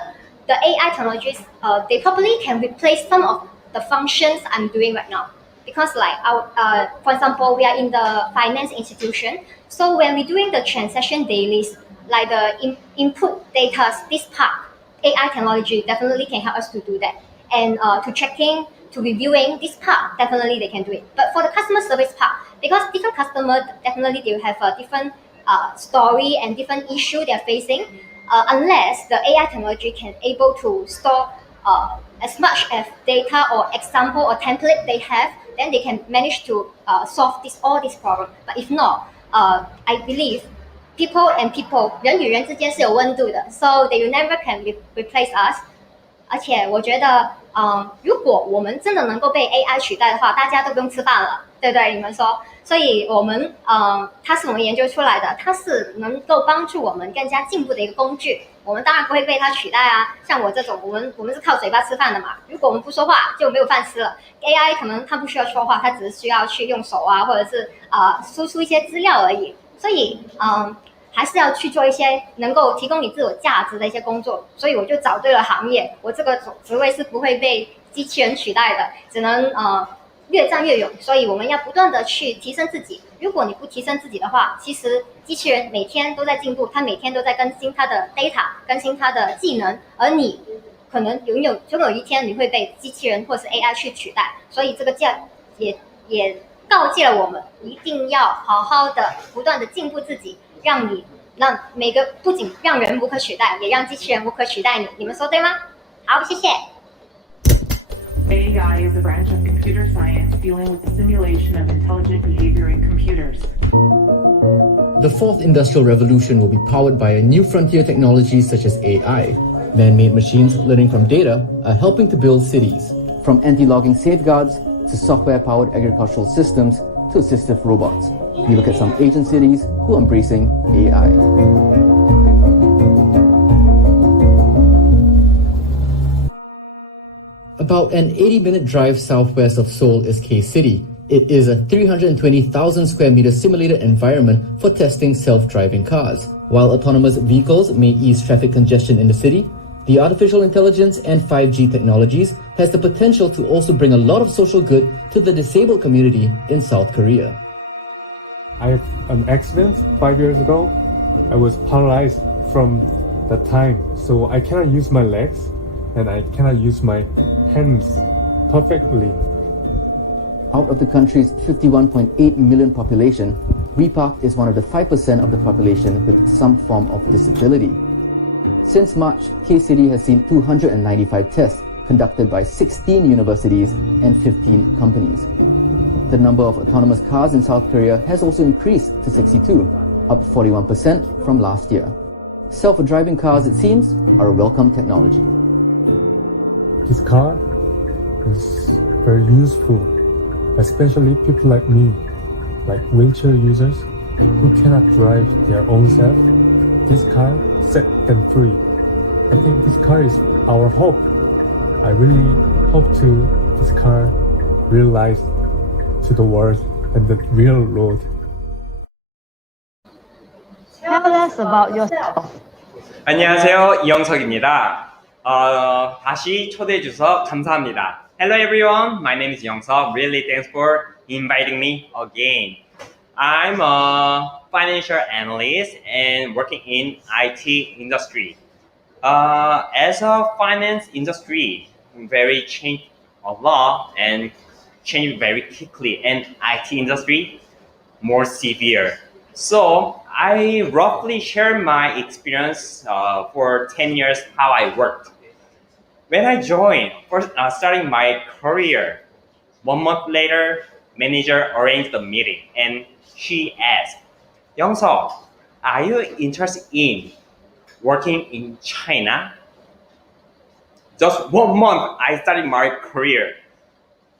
the AI technologies, they probably can replace some of the functions I'm doing right now. Because like for example, we are in the finance institution. So when we're doing the transaction dailies, like the input data, this part, AI technology definitely can help us to do that. And to checking, to reviewing this part, definitely they can do it. But for the customer service part, because different customers, definitely they will have a different story and different issue they're facing. Unless the AI technology can able to store as much as data or example or template they have, then they can manage to solve all these problems. But if not, I believe people and people 人与人之间是有温度的 so they will never can replace us. 而且我觉得如果我们真的能够被 AI 取代的话，大家都不用吃饭了，对不对？你们说，所以我们它是我们研究出来的，它是能够帮助我们更加进步的一个工具。我们当然不会被它取代啊，像我这种，我们是靠嘴巴吃饭的嘛。如果我们不说话，就没有饭吃了。AI 可能它不需要说话，它只是需要去用手啊，或者是输出一些资料而已。所以还是要去做一些能够提供你自我价值的一些工作。所以我就找对了行业，我这个职位是不会被机器人取代的，只能越战越勇。所以我们要不断的去提升自己。如果你不提升自己的话，其实机器人每天都在进步，它每天都在更新它的 data， 更新它的技能，而你可能总有一天你会被机器人或是 AI 去取代。所以这个也告诫了我们，一定要好好的不断的进步自己，让每个不仅让人无可取代，也让机器人无可取代你。你们说对吗？好，谢谢。AI is a branch of computer science dealing with the simulation of intelligent behavior in computers. The fourth industrial revolution will be powered by a new frontier technologies such as AI. Man-made machines learning from data are helping to build cities, from anti-logging safeguards to software-powered agricultural systems to assistive robots. We look at some Asian cities who are embracing AI. About an 80-minute drive southwest of Seoul is K-City. It is a 320,000 square meter simulated environment for testing self-driving cars. While autonomous vehicles may ease traffic congestion in the city, the artificial intelligence and 5G technologies has the potential to also bring a lot of social good to the disabled community in South Korea. I have an accident 5 years ago. I was paralyzed from that time, so I cannot use my legs and I cannot use my hands perfectly. Out of the country's 51.8 million population, Repark is one of the 5% of the population with some form of disability. Since March, K-City has seen 295 tests conducted by 16 universities and 15 companies. The number of autonomous cars in South Korea has also increased to 62, up 41% from last year. Self-driving cars, it seems, are a welcome technology. This car is very useful, especially people like me, like wheelchair users who cannot drive their own self. This car set them free. I think this car is our hope. I really hope this car realize to the world and the real road. Tell us about yourself. 안녕하세요, 이영석입니다. 다시 초대해 주셔서 감사합니다. Hello everyone, my name is Yongsuk. Really thanks for inviting me again. I'm a financial analyst and working in IT industry. As a finance industry, very changed a lot and changed very quickly, and IT industry more severe. So I roughly share my experience for 10 years how I worked. When I joined, first starting my career, 1 month later, manager arranged the meeting and she asked, Yongsuk, are you interested in working in China? Just 1 month, I started my career.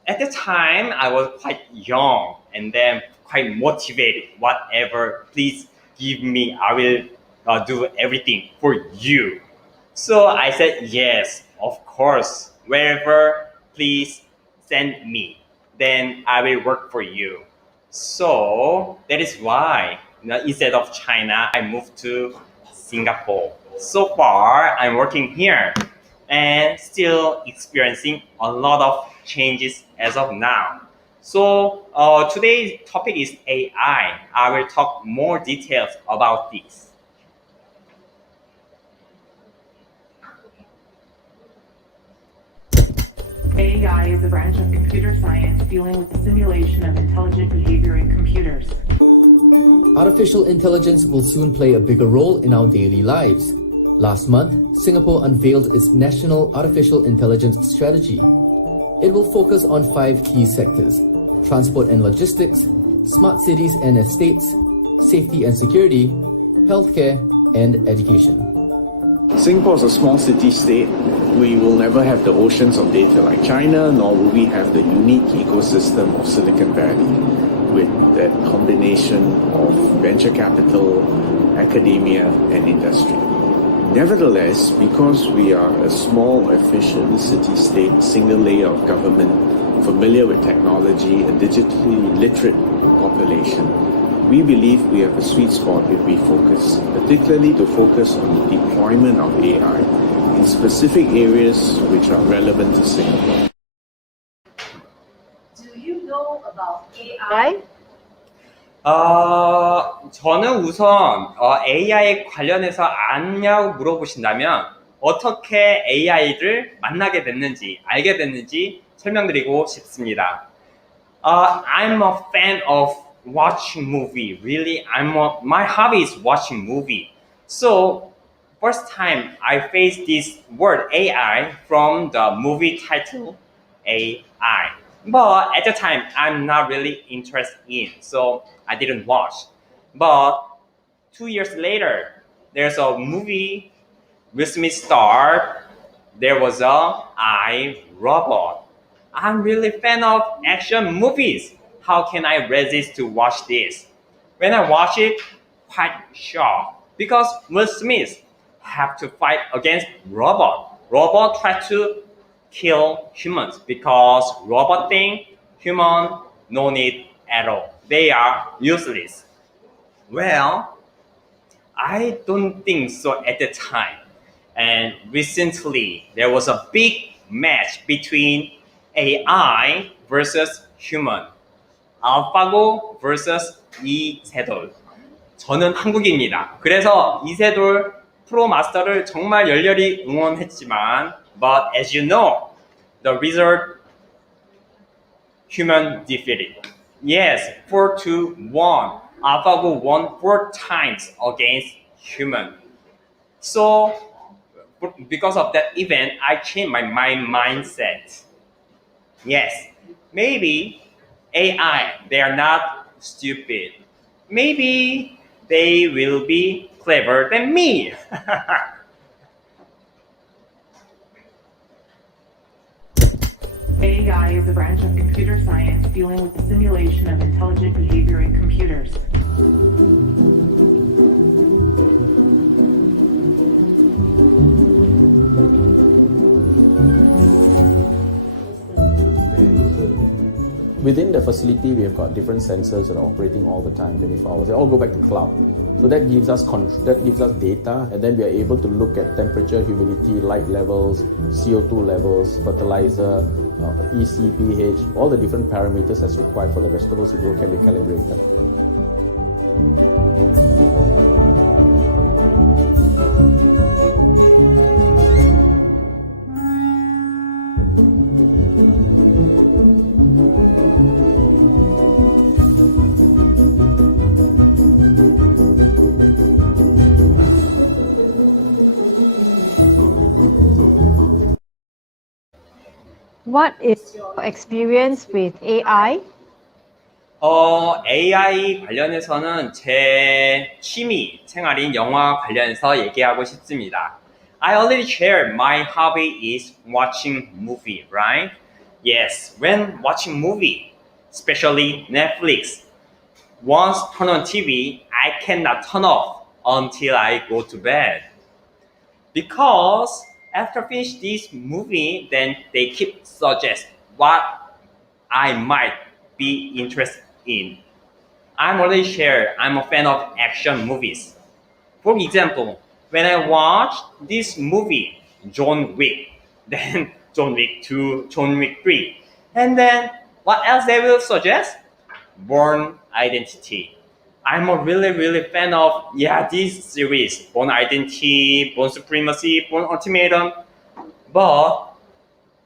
At the time, I was quite young and then quite motivated. Whatever, please give me, I will do everything for you. So I said, yes, of course, wherever, please send me. Then I will work for you. So that is why instead of China, I moved to Singapore. So far, I'm working here and still experiencing a lot of changes as of now. So today's topic is AI. I will talk more details about this. AI is a branch of computer science dealing with the simulation of intelligent behavior in computers. Artificial intelligence will soon play a bigger role in our daily lives. Last month, Singapore unveiled its National Artificial Intelligence Strategy. It will focus on 5 key sectors: transport and logistics, smart cities and estates, safety and security, healthcare, and education. Singapore is a small city-state. We will never have the oceans of data like China, nor will we have the unique ecosystem of Silicon Valley with that combination of venture capital, academia, and industry. Nevertheless, because we are a small, efficient city-state, single layer of government, familiar with technology, a digitally literate population, we believe we have a sweet spot if we focus, particularly to focus on the deployment of AI in specific areas which are relevant to Singapore. Do you know about AI? 저는 우선 AI 관련해서 아냐고 물어보신다면 어떻게 AI를 만나게 됐는지, 알게 됐는지 설명드리고 싶습니다. I'm a fan of watching movie. Really, my hobby is watching movie. So first time I faced this word AI from the movie title AI. But at the time, I'm not really interested in, so I didn't watch. But 2 years later, there's a movie Will Smith starred. There was a I, Robot. I'm really fan of action movies. How can I resist to watch this? When I watch it, quite shocked because Will Smith have to fight against robot. Robot try to kill humans because robot think human no need at all. They are useless. Well, I don't think so at the time. And recently, there was a big match between AI versus human. 알파고 vs 이세돌. 저는 한국인입니다. 그래서 이세돌 프로 마스터를 정말 열렬히 응원했지만, but as you know, the result human defeated. Yes, 4-1. AlphaGo won 4 times against human. So, because of that event, I changed my mindset. Yes, maybe AI, they are not stupid. Maybe they will be clever than me. AI is a branch of computer science dealing with the simulation of intelligent behavior in computers. Within the facility, we have got different sensors that are operating all the time, 24 hours. They all go back to cloud. So that gives us data, and then we are able to look at temperature, humidity, light levels, CO2 levels, fertilizer, EC, pH, all the different parameters as required for the vegetables to grow can be calibrated. What is your experience with AI? AI 관련해서는 제 취미 생활인 영화 관련해서 얘기하고 싶습니다. I already shared my hobby is watching movie, right? Yes, when watching movie, especially Netflix, once turn on TV, I cannot turn off until I go to bed. Because after finish this movie, then they keep suggest what I might be interested in. I'm already shared, I'm a fan of action movies. For example, when I watched this movie, John Wick, then John Wick 2, John Wick 3, and then what else they will suggest? Born Identity. I'm a really fan of this series, Born Identity, Born Supremacy, Born Ultimatum, but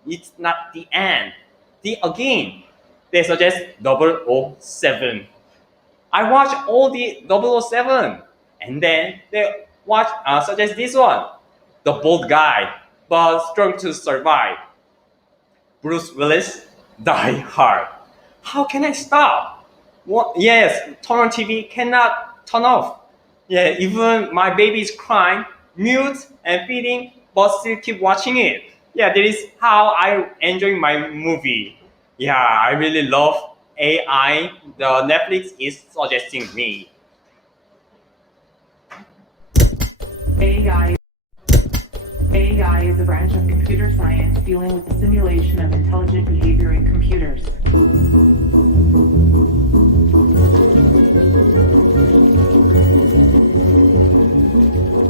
it's not the end. Again, they suggest 007. I watch all the 007, and then they suggest this one, the bold guy, but struggle to survive. Bruce Willis, Die Hard. How can I stop? Yes, turn on TV cannot turn off. Yeah, even my baby is crying, mute and feeding, but still keep watching it. Yeah, that is how I enjoy my movie. Yeah, I really love AI. The Netflix is suggesting me. AI is a branch of computer science dealing with the simulation of intelligent behavior in computers.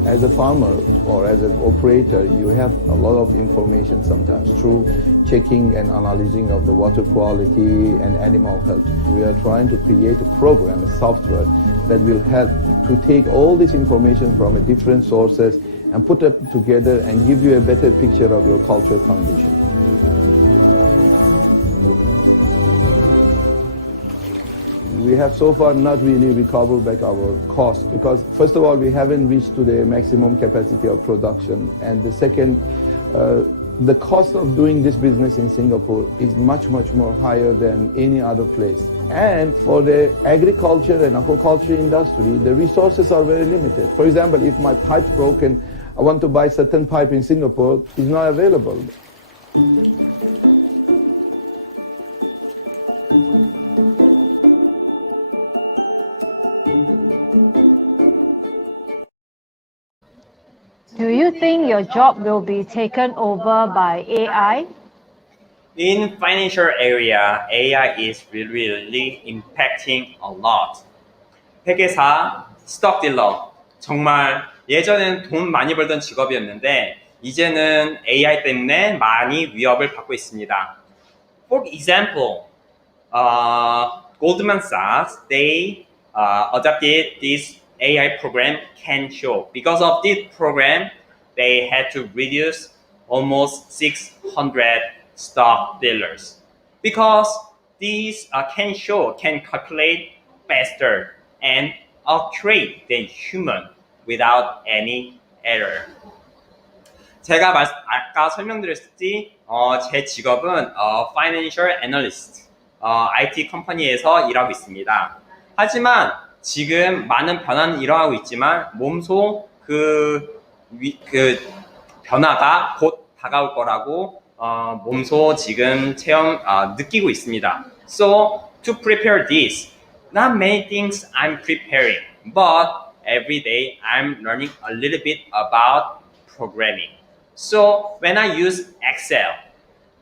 As a farmer or as an operator, you have a lot of information sometimes through checking and analyzing of the water quality and animal health. We are trying to create a program, a software that will help to take all this information from different sources and put it together and give you a better picture of your cultural condition. We have so far not really recovered back our cost because first of all, we haven't reached to the maximum capacity of production, and the second, the cost of doing this business in Singapore is much more higher than any other place. And for the agriculture and aquaculture industry, the resources are very limited. For example, if my pipe broken, I want to buy certain pipe in Singapore, it's not available. Do you think your job will be taken over by AI? In financial area, AI is really impacting a lot. 회계사, 스톡 딜러, 정말 예전엔 돈 많이 벌던 직업이었는데 이제는 AI 때문에 많이 위협을 받고 있습니다. For example, Goldman Sachs, they adopted this AI program Kensho. Because of this program, they had to reduce almost 600 stock dealers. Because these Kensho can calculate faster and accurate than human without any error. 제가 아까 설명드렸듯이 제 직업은 Financial Analyst, IT 컴퍼니에서 일하고 있습니다. 하지만 지금 많은 변화는 일어나고 있지만 몸소 그 변화가 곧 다가올 거라고 몸소 지금 느끼고 있습니다. So to prepare this, not many things I'm preparing, but every day I'm learning a little bit about programming. So when I use Excel,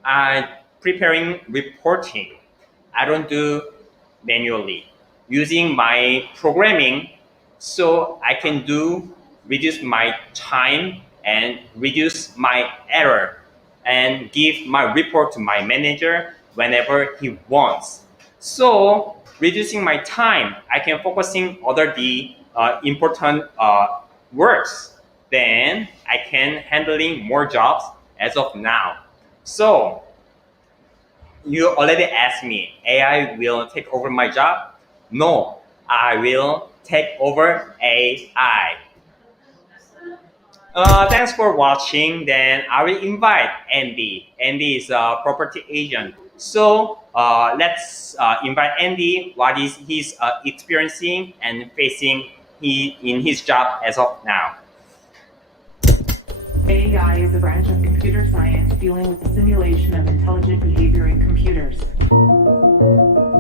I'm preparing reporting. I don't do manually. Using my programming, so I can reduce my time and reduce my error and give my report to my manager whenever he wants. So reducing my time, I can focusing other important works. Then I can handling more jobs as of now. So you already asked me, AI will take over my job? No, I will take over AI. Thanks for watching. Then I will invite Andy. Andy is a property agent. So let's invite Andy. What is he's experiencing and facing in his job as of now? AI is a branch of computer science dealing with the simulation of intelligent behavior in computers.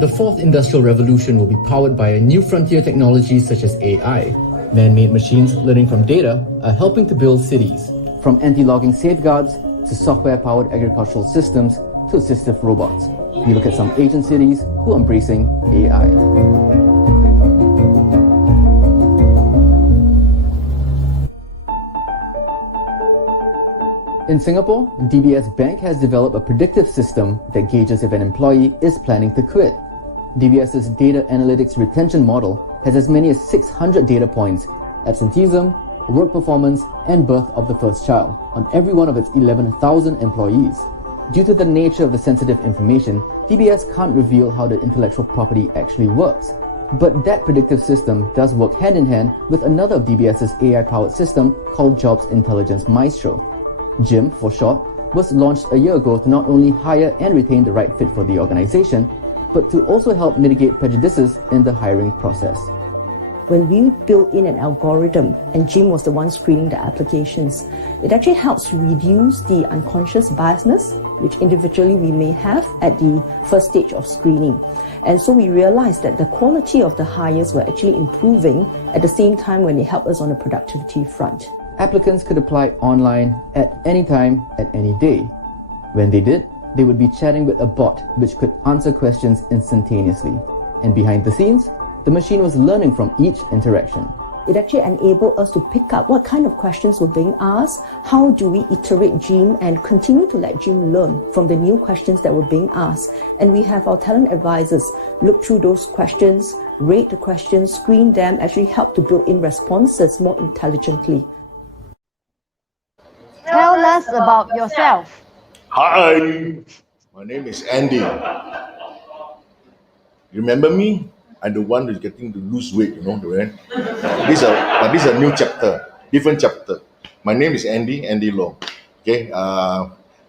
The fourth industrial revolution will be powered by a new frontier technologies such as AI. Man-made machines learning from data are helping to build cities, from anti-logging safeguards to software-powered agricultural systems to assistive robots. We look at some Asian cities who are embracing AI. In Singapore, DBS Bank has developed a predictive system that gauges if an employee is planning to quit. DBS's data analytics retention model has as many as 600 data points, absenteeism, work performance, and birth of the first child on every one of its 11,000 employees. Due to the nature of the sensitive information, DBS can't reveal how the intellectual property actually works. But that predictive system does work hand in hand with another of DBS's AI-powered system called Jobs Intelligence Maestro. JIM, for short, was launched a year ago to not only hire and retain the right fit for the organization, but to also help mitigate prejudices in the hiring process. when we built in an algorithm and Jim was the one screening the applications, it actually helps reduce the unconscious biasness which individually we may have at the first stage of screening. And so we realized that the quality of the hires were actually improving at the same time when it helped us on the productivity front. Applicants could apply online at any time, at any day. When they did, they would be chatting with a bot which could answer questions instantaneously. And behind the scenes, the machine was learning from each interaction. It actually enabled us to pick up what kind of questions were being asked, how do we iterate Jim and continue to let Jim learn from the new questions that were being asked. And we have our talent advisors look through those questions, rate the questions, screen them, actually help to build in responses more intelligently. Tell us about yourself. Hi, my name is Andy. Remember me? I'm the one who's getting to lose weight, right? This is a new chapter, different chapter. My name is Andy Low. Okay,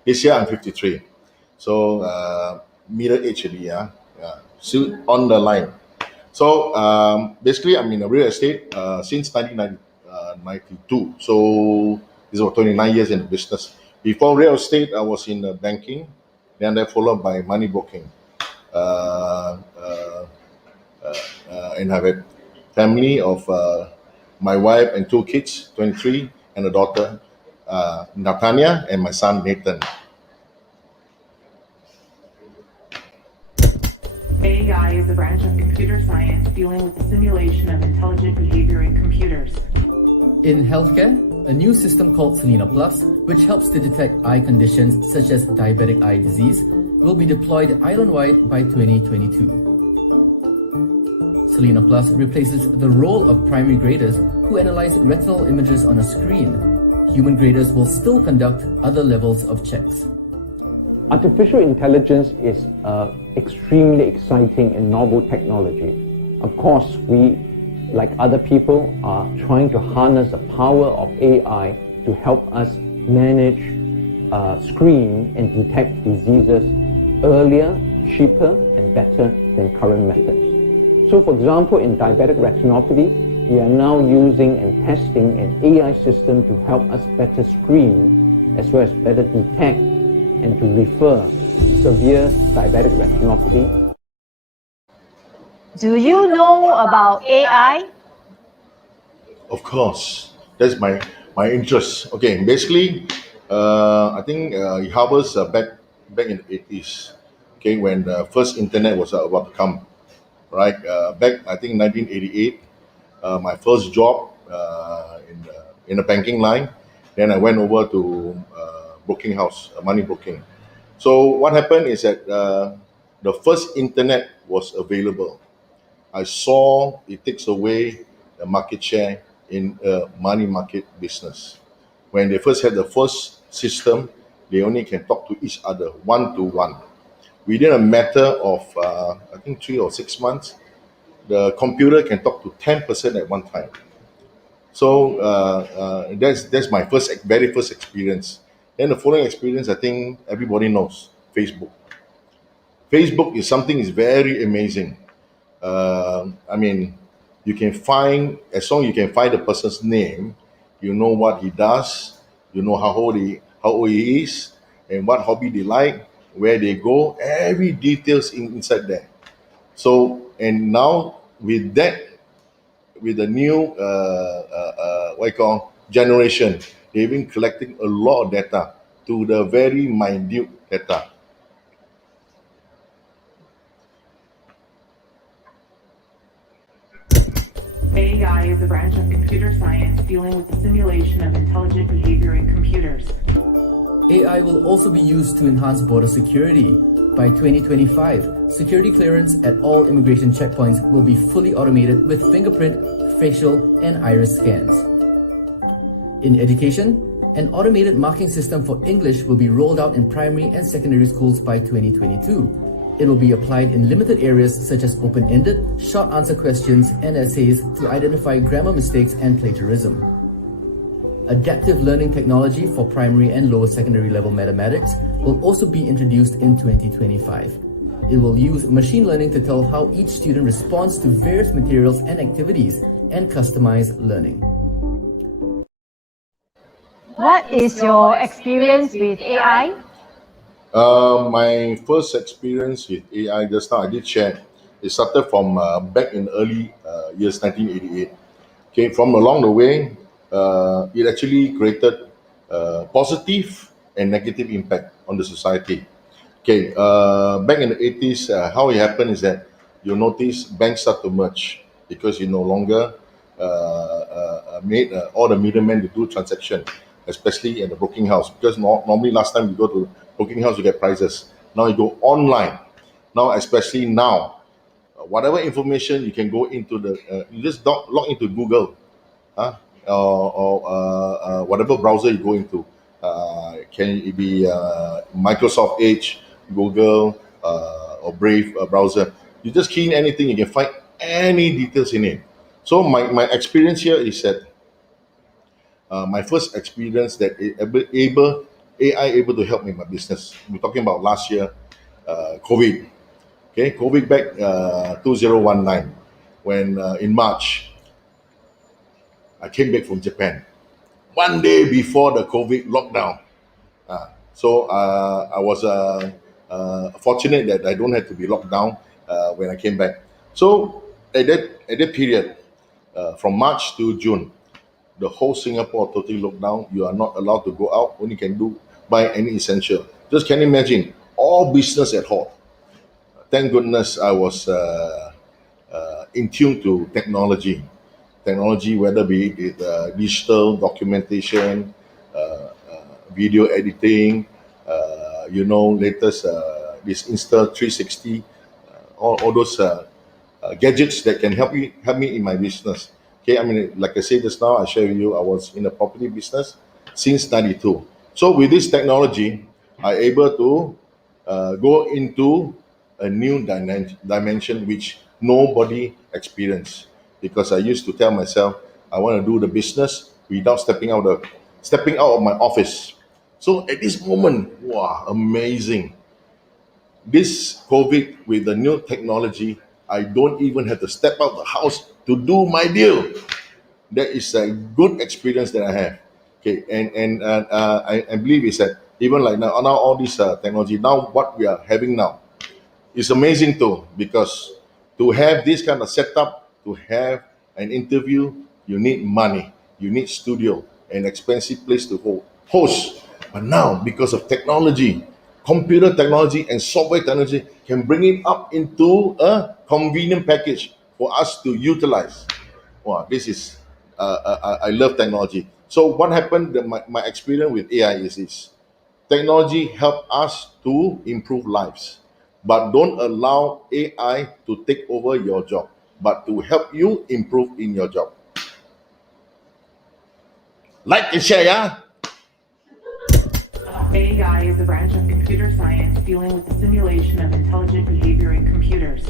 this year I'm 53. So, middle age already, still on the line. So, basically I'm in a real estate since 1992. So, this is about 29 years in the business. Before real estate, I was in banking, then I followed by money broking. And I have a family of my wife and 2 kids, 23, and a daughter, Natanya, and my son, Nathan. AI is a branch of computer science dealing with the simulation of intelligent behavior in computers. In healthcare, a new system called Selena Plus, which helps to detect eye conditions such as diabetic eye disease, will be deployed island-wide by 2022. Selena Plus replaces the role of primary graders who analyze retinal images on a screen. Human graders will still conduct other levels of checks. Artificial intelligence is extremely exciting and novel technology. Of course, we, like other people, are trying to harness the power of AI to help us manage, screen and detect diseases earlier, cheaper and better than current methods. So for example, in diabetic retinopathy, we are now using and testing an AI system to help us better screen as well as better detect and to refer severe diabetic retinopathy. Do you know about AI? Of course, that's my interest. Okay, basically, I think it harbors back in the 80s, okay, when the first internet was about to come, right? Back, I think 1988, my first job in the banking line. Then I went over to broking house, money broking. So what happened is that the first internet was available. I saw it takes away the market share in money market business. When they first had the first system, they only can talk to each other one-to-one. Within a matter of, I think 3 or 6 months, the computer can talk to 10 person at one time. So that's my very first experience. Then the following experience, I think everybody knows, Facebook. Facebook is something is very amazing. I mean, you can find, as long as you can find the person's name, you know what he does, you know how old he is, and what hobby they like, where they go, every details inside there. So, and now with that, with the new generation, they've been collecting a lot of data to the very minute data. AI is a branch of computer science dealing with the simulation of intelligent behavior in computers. AI will also be used to enhance border security. By 2025, security clearance at all immigration checkpoints will be fully automated with fingerprint, facial, and iris scans. In education, an automated marking system for English will be rolled out in primary and secondary schools by 2022. It will be applied in limited areas such as open-ended, short answer questions, and essays to identify grammar mistakes and plagiarism. Adaptive learning technology for primary and lower secondary level mathematics will also be introduced in 2025. It will use machine learning to tell how each student responds to various materials and activities and customized learning. What is your experience with AI? My first experience with AI, just now I did share, it started from back in early years 1988. Okay, from along the way, it actually created positive and negative impact on the society. Okay, back in the 80s, how it happened is that you notice banks start to merge because you no longer made all the middlemen to do transaction, especially in the broking house. Because normally last time you go to broking house, you get prices. Now you go online. Now, especially now, whatever information you can go into the, you just log into Google, or whatever browser you go into. Can it be Microsoft Edge, Google, or Brave browser? You just key in anything, you can find any details in it. So my experience here is that my first experience that AI able to help me in my business. We're talking about last year, COVID. Okay, COVID back 2019, when in March, I came back from Japan. One day before the COVID lockdown. So I was fortunate that I don't have to be locked down when I came back. So at that period, from March to June, the whole Singapore totally locked down. You are not allowed to go out. Only can buy any essential. Just can imagine, all business at halt. Thank goodness I was in tune to technology. Technology, whether be it digital documentation, video editing, latest this Insta360, all those gadgets that can help me in my business. Okay, I mean, like I said just now, I share with you, I was in the property business since '92. So with this technology, I'm able to go into a new dimension which nobody experienced. Because I used to tell myself, I want to do the business without stepping out of my office. So at this moment, wow, amazing. This COVID with the new technology, I don't even have to step out of the house to do my deal. That is a good experience that I have. Okay, and I believe is that even like now all this technology, now what we are having now is amazing too, because to have this kind of setup, to have an interview, you need money, you need studio, an expensive place to host. But now, because of technology, computer technology and software technology can bring it up into a convenient package for us to utilize. Wow, this is, I love technology. So what happened, my experience with AI is this. Technology help us to improve lives, but don't allow AI to take over your job, but to help you improve in your job. Like and share, yeah? AI is a branch of computer science dealing with the simulation of intelligent behavior in computers.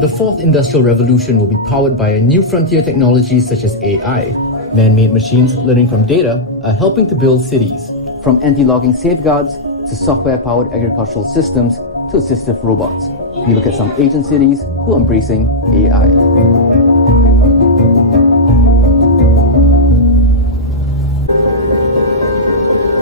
The fourth industrial revolution will be powered by a new frontier technologies such as AI. Man-made machines learning from data are helping to build cities. From anti-logging safeguards to software-powered agricultural systems to assistive robots. We look at some Asian cities who are embracing AI.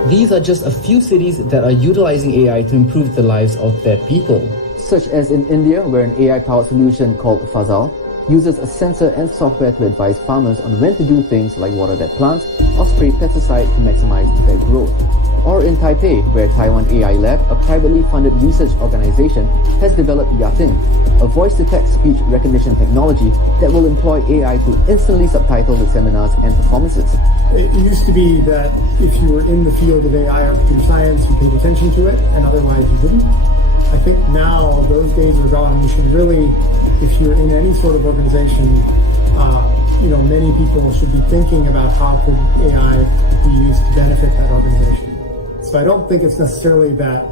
These are just a few cities that are utilizing AI to improve the lives of their people. Such as in India, where an AI-powered solution called Fazal uses a sensor and software to advise farmers on when to do things like water their plants or spray pesticide to maximize their growth. Or in Taipei, where Taiwan AI Lab, a privately funded research organization, has developed Yating, a voice-to-text speech recognition technology that will employ AI to instantly subtitle the seminars and performances. It used to be that if you were in the field of AI or computer science, you paid attention to it, and otherwise you didn't. I think now those days are gone. You should really, if you're in any sort of organization, many people should be thinking about how could AI be used to benefit that organization. So I don't think it's necessarily that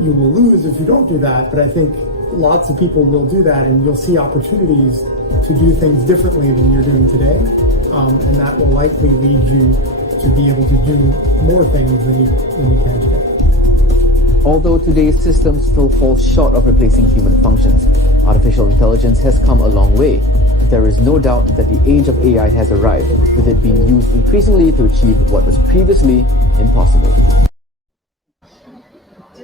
you will lose if you don't do that, but I think lots of people will do that, and you'll see opportunities to do things differently than you're doing today, and that will likely lead you to be able to do more things than you can today. Although today's systems still fall short of replacing human functions, artificial intelligence has come a long way. there is no doubt that the age of AI has arrived, with it being used increasingly to achieve what was previously impossible.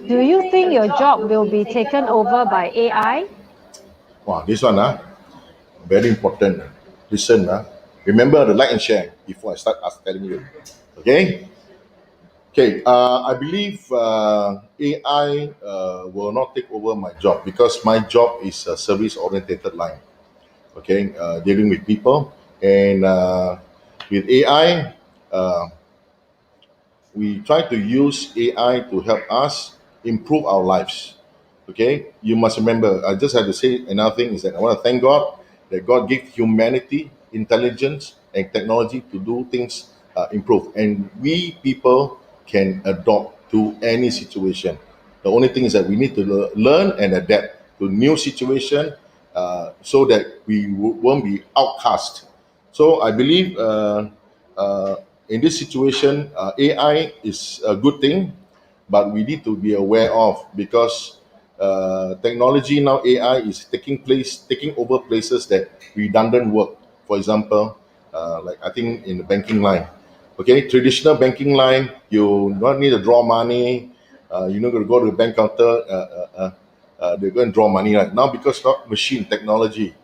Do you think your job will be taken over by AI? Wow, this one, very important. Listen, remember the like and share before I start telling you. Okay? Okay, I believe AI will not take over my job because my job is a service-oriented line. Okay, dealing with people, and with AI, we try to use AI to help us improve our lives. Okay, you must remember, I just have to say another thing is that I want to thank God that God gave humanity intelligence and technology to do things improve, and we people can adopt to any situation. The only thing is that we need to learn and adapt to new situation so that we won't be outcast. So I believe in this situation, AI is a good thing, but we need to be aware of, because technology now, AI is taking over places that redundant work. For example, like I think in the banking line, okay, traditional banking line, you not need to draw money. You're not going to go to the bank counter. They're going to draw money right now because of machine technology,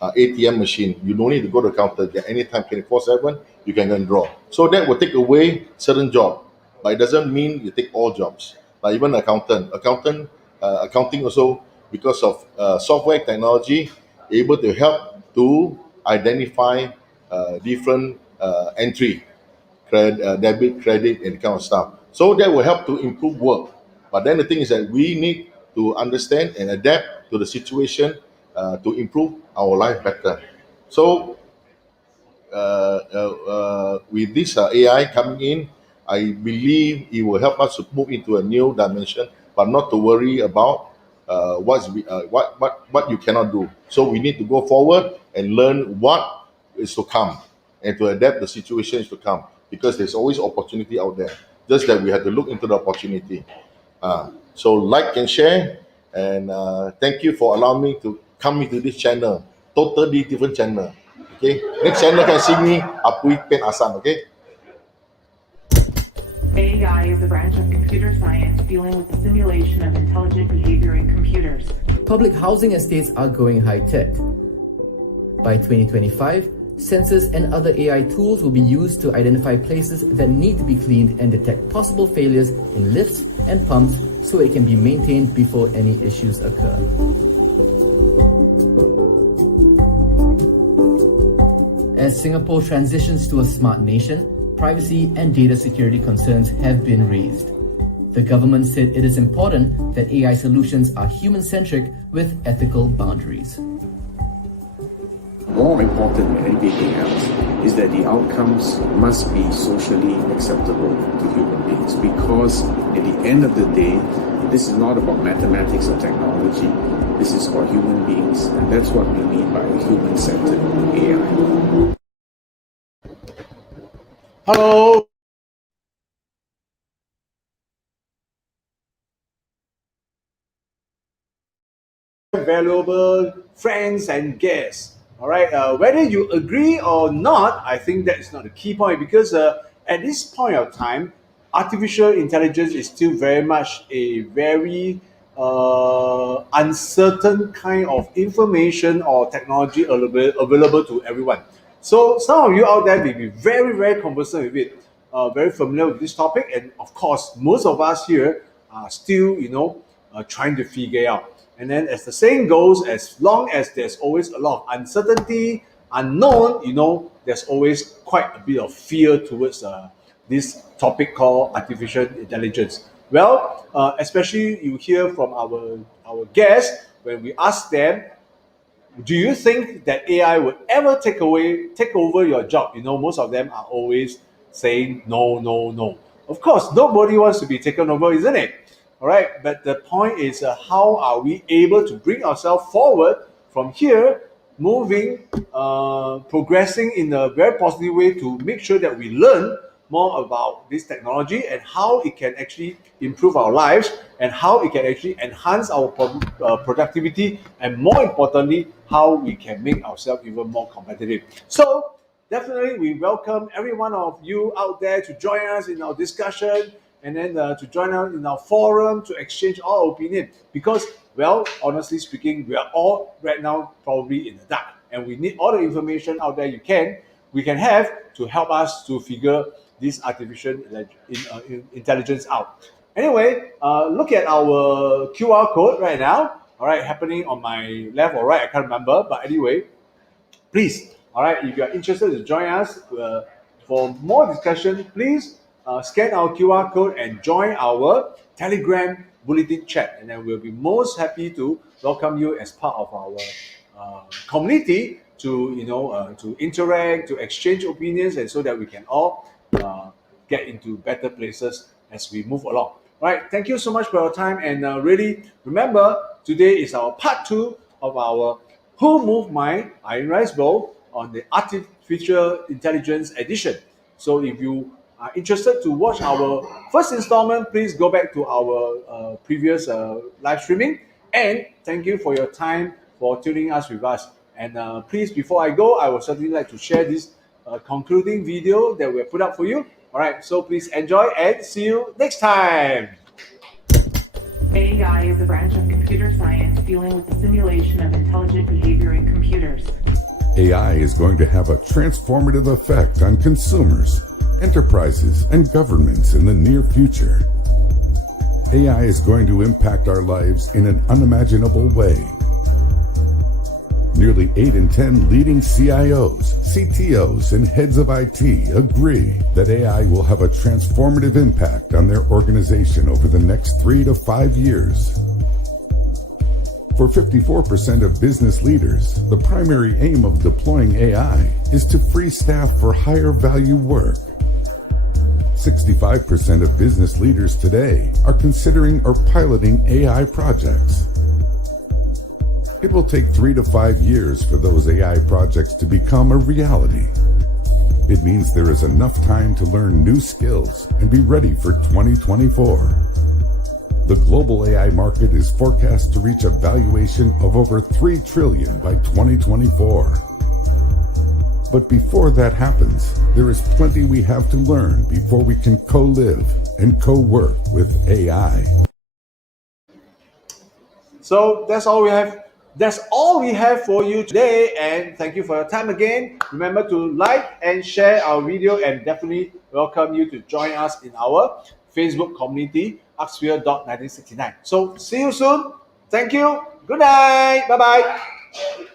ATM machine. You don't need to go to the counter. Anytime, 24/7, you can go and draw. So that will take away certain job, but it doesn't mean you take all jobs. Like even accounting also, because of software technology, able to help to identify different entry, debit, credit, and kind of stuff. So that will help to improve work. But then the thing is that we need to understand and adapt to the situation to improve our life better. So with this AI coming in, I believe it will help us to move into a new dimension, but not to worry about what you cannot do. So we need to go forward and learn what is to come and to adapt the situations to come, because there's always opportunity out there. Just that we have to look into the opportunity. So like and share, and thank you for allowing me to come into this channel, totally different channel. Okay, next channel can see me Apui Pen Asan. Okay. AI is a branch of computer science dealing with the simulation of intelligent behavior in computers. Public housing estates are going high-tech. By 2025, sensors and other AI tools will be used to identify places that need to be cleaned and detect possible failures in lifts and pumps so it can be maintained before any issues occur. As Singapore transitions to a smart nation, privacy and data security concerns have been raised. The government said it is important that AI solutions are human-centric with ethical boundaries. More important than anything else is that the outcomes must be socially acceptable to human beings, because at the end of the day, this is not about mathematics or technology. This is for human beings, and that's what we mean by human-centered AI. Hello. Valuable friends and guests. All right, whether you agree or not, I think that is not the key point, because at this point of time, artificial intelligence is still very much a very uncertain kind of information or technology available to everyone. So some of you out there may be very, very conversant with it, very familiar with this topic, and of course, most of us here are still, trying to figure out. And then, as the saying goes, as long as there's always a lot of uncertainty, unknown, there's always quite a bit of fear towards this topic called artificial intelligence. Well, especially you hear from our guests when we ask them, do you think that AI would ever take over your job? Most of them are always saying no, no, no. Of course, nobody wants to be taken over, isn't it? All right, but the point is, how are we able to bring ourselves forward from here, moving, progressing in a very positive way to make sure that we learn more about this technology and how it can actually improve our lives and how it can actually enhance our productivity, and more importantly, how we can make ourselves even more competitive. So definitely we welcome every one of you out there to join us in our discussion, and then to join us in our forum to exchange our opinion, because, well, honestly speaking, we are all right now probably in the dark, and we need all the information out there we can have to help us to figure this artificial intelligence out. Anyway, look at our QR code right now, all right, happening on my left or right, I can't remember, but anyway, please, all right, if you are interested to join us for more discussion, please scan our QR code and join our Telegram bulletin chat, and then we'll be most happy to welcome you as part of our community to to interact, to exchange opinions, and so that we can all get into better places as we move along. All right, thank you so much for your time, and really remember, today is our part 2 of our Who Moved My Iron Rice Bowl on the Artificial Intelligence edition. So if you are interested to watch our first installment, please go back to our previous live streaming. And thank you for your time, for tuning us with us. And please, before I go, I would certainly like to share this concluding video that we have put up for you. All right, so please enjoy and see you next time. AI is a branch of computer science dealing with the simulation of intelligent behavior in computers. AI is going to have a transformative effect on consumers, enterprises, and governments in the near future. AI is going to impact our lives in an unimaginable way. Nearly 8 in 10 leading CIOs, CTOs, and heads of IT agree that AI will have a transformative impact on their organization over the next 3 to 5 years. For 54% of business leaders, the primary aim of deploying AI is to free staff for higher value work. 65% of business leaders today are considering or piloting AI projects. It will take 3 to 5 years for those AI projects to become a reality. It means there is enough time to learn new skills and be ready for 2024. The global AI market is forecast to reach a valuation of over $3 trillion by 2024. But before that happens, there is plenty we have to learn before we can co-live and co-work with AI. So that's all we have. That's all we have for you today, and thank you for your time again. Remember to like and share our video, and definitely welcome you to join us in our Facebook community, Arcsphere.1969. So see you soon. Thank you. Good night. Bye-bye.